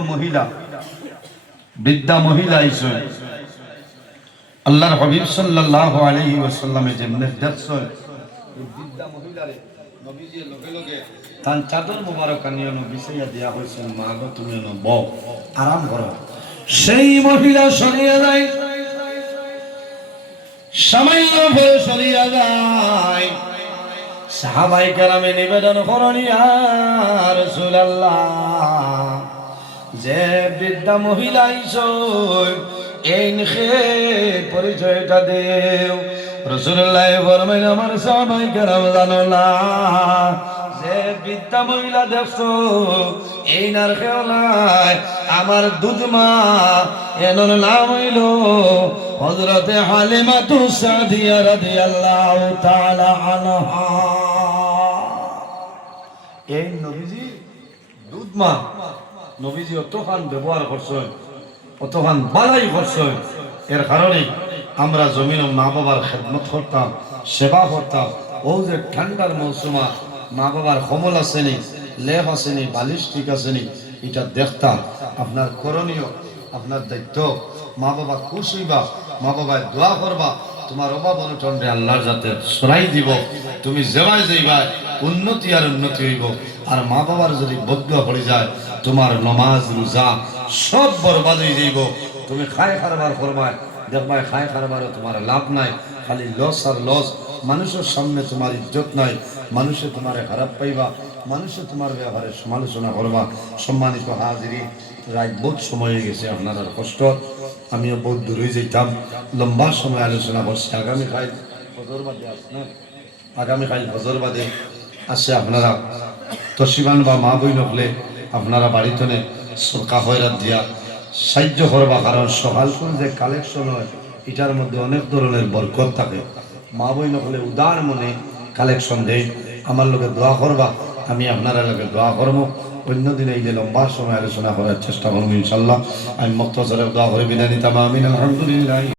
মহিলা আইসে আল্লাহর হাবিব সাল্লাল্লাহু আলাইহি ওয়াসাল্লামে যে নির্দেশ বৃদ্ধা মহিলারে নবীজি লগে লগে তার চাদর মোবারক আনিয়ে বিছাইয়া দেয়া হয়েছে মা গো তুমি বউ আরাম করো সেই মহিলা সরিয়ে যায় সামান্য ভয়ে সরিয়া যায় সাহাবায়ে কেরামে নিবেদন করেন ইয়া রাসূলুল্লাহ যে বৃদ্ধা মহিলা আইছো এই নিখে পরিচয়টা দেও রাসূলুল্লাহ ফরমাইন আমার সাহাবাই কেরাম জানো না যে বৃদ্ধা মহিলা দেখছো এই নার খেলায় আমার দুধমা এনর নাম হইল হযরতে হালিমাতু সাদিয়া রাদিয়াল্লাহু তাআলা আনহা। এই নবীজি দুধমা নবীজি অতখান ব্যবহার করছেন, অতখান বালাই করছেন। এর কারণে আমরা জমিন মা বাবার খেদমত করতাম, সেবা করতাম। ও যে ঠান্ডার মৌসুমা মা বাবার কমল আসেনি, লেপ আসেনি, বালিশ ঠিক আসেনি, এটা দেখতাম। আপনার করণীয়, আপনার দায়িত্ব, মা বাবা খুশ হইবা, মা বাবায় দোয়া করবা, তোমার অভাব অনটনরে আল্লাহর যাতে সরাই দিব। তুমি যেবাই যাইবা উন্নতি আর উন্নতি হইব। আর মা বাবার যদি বদুয়া পড়ে যায় তোমার নমাজ রোজা সব বরবাদ হয়ে যাইব। তুমি খায় খারবার করবায় দেখবাই খায় খারবারও তোমার লাভ নাই, খালি লস আর লস। মানুষের সামনে তোমার ইজ্জত নাই, মানুষে তোমারে খারাপ পাইবা, মানুষে তোমার ব্যাপারে সমালোচনা করবা। সম্মানিত হাজিরি, রাত বহুত সময় হয়ে গেছে আপনার আর কষ্ট, আমিও বহুত দূর হয়ে যেতাম, লম্বা সময় আলোচনা করছি। আগামীকাল ফজর বাদে আসেন, আগামীকাল ফজর বাদে আসে আপনারা তসিবান বা মা বই নকলে আপনারা বাড়িতে সরকা হয়রাত দিয়া সাহায্য করবা। কারণ সকাল করে যে কালেকশন হয় এটার মধ্যে অনেক ধরনের বরকত থাকে। মা বই নকলে উদার মনে কালেকশন দেয়, আমার লোকে দোয়া করবা, আমি আপনারা লোকে দোয়া করবো। অন্যদিন এই যে লম্বা সময় আলোচনা করার চেষ্টা করবো ইনশাল্লাহ। আমি মুক্তসরে দোয়া করে বিদায় নিতাম। আমিন। আলহামদুলিল্লাহ।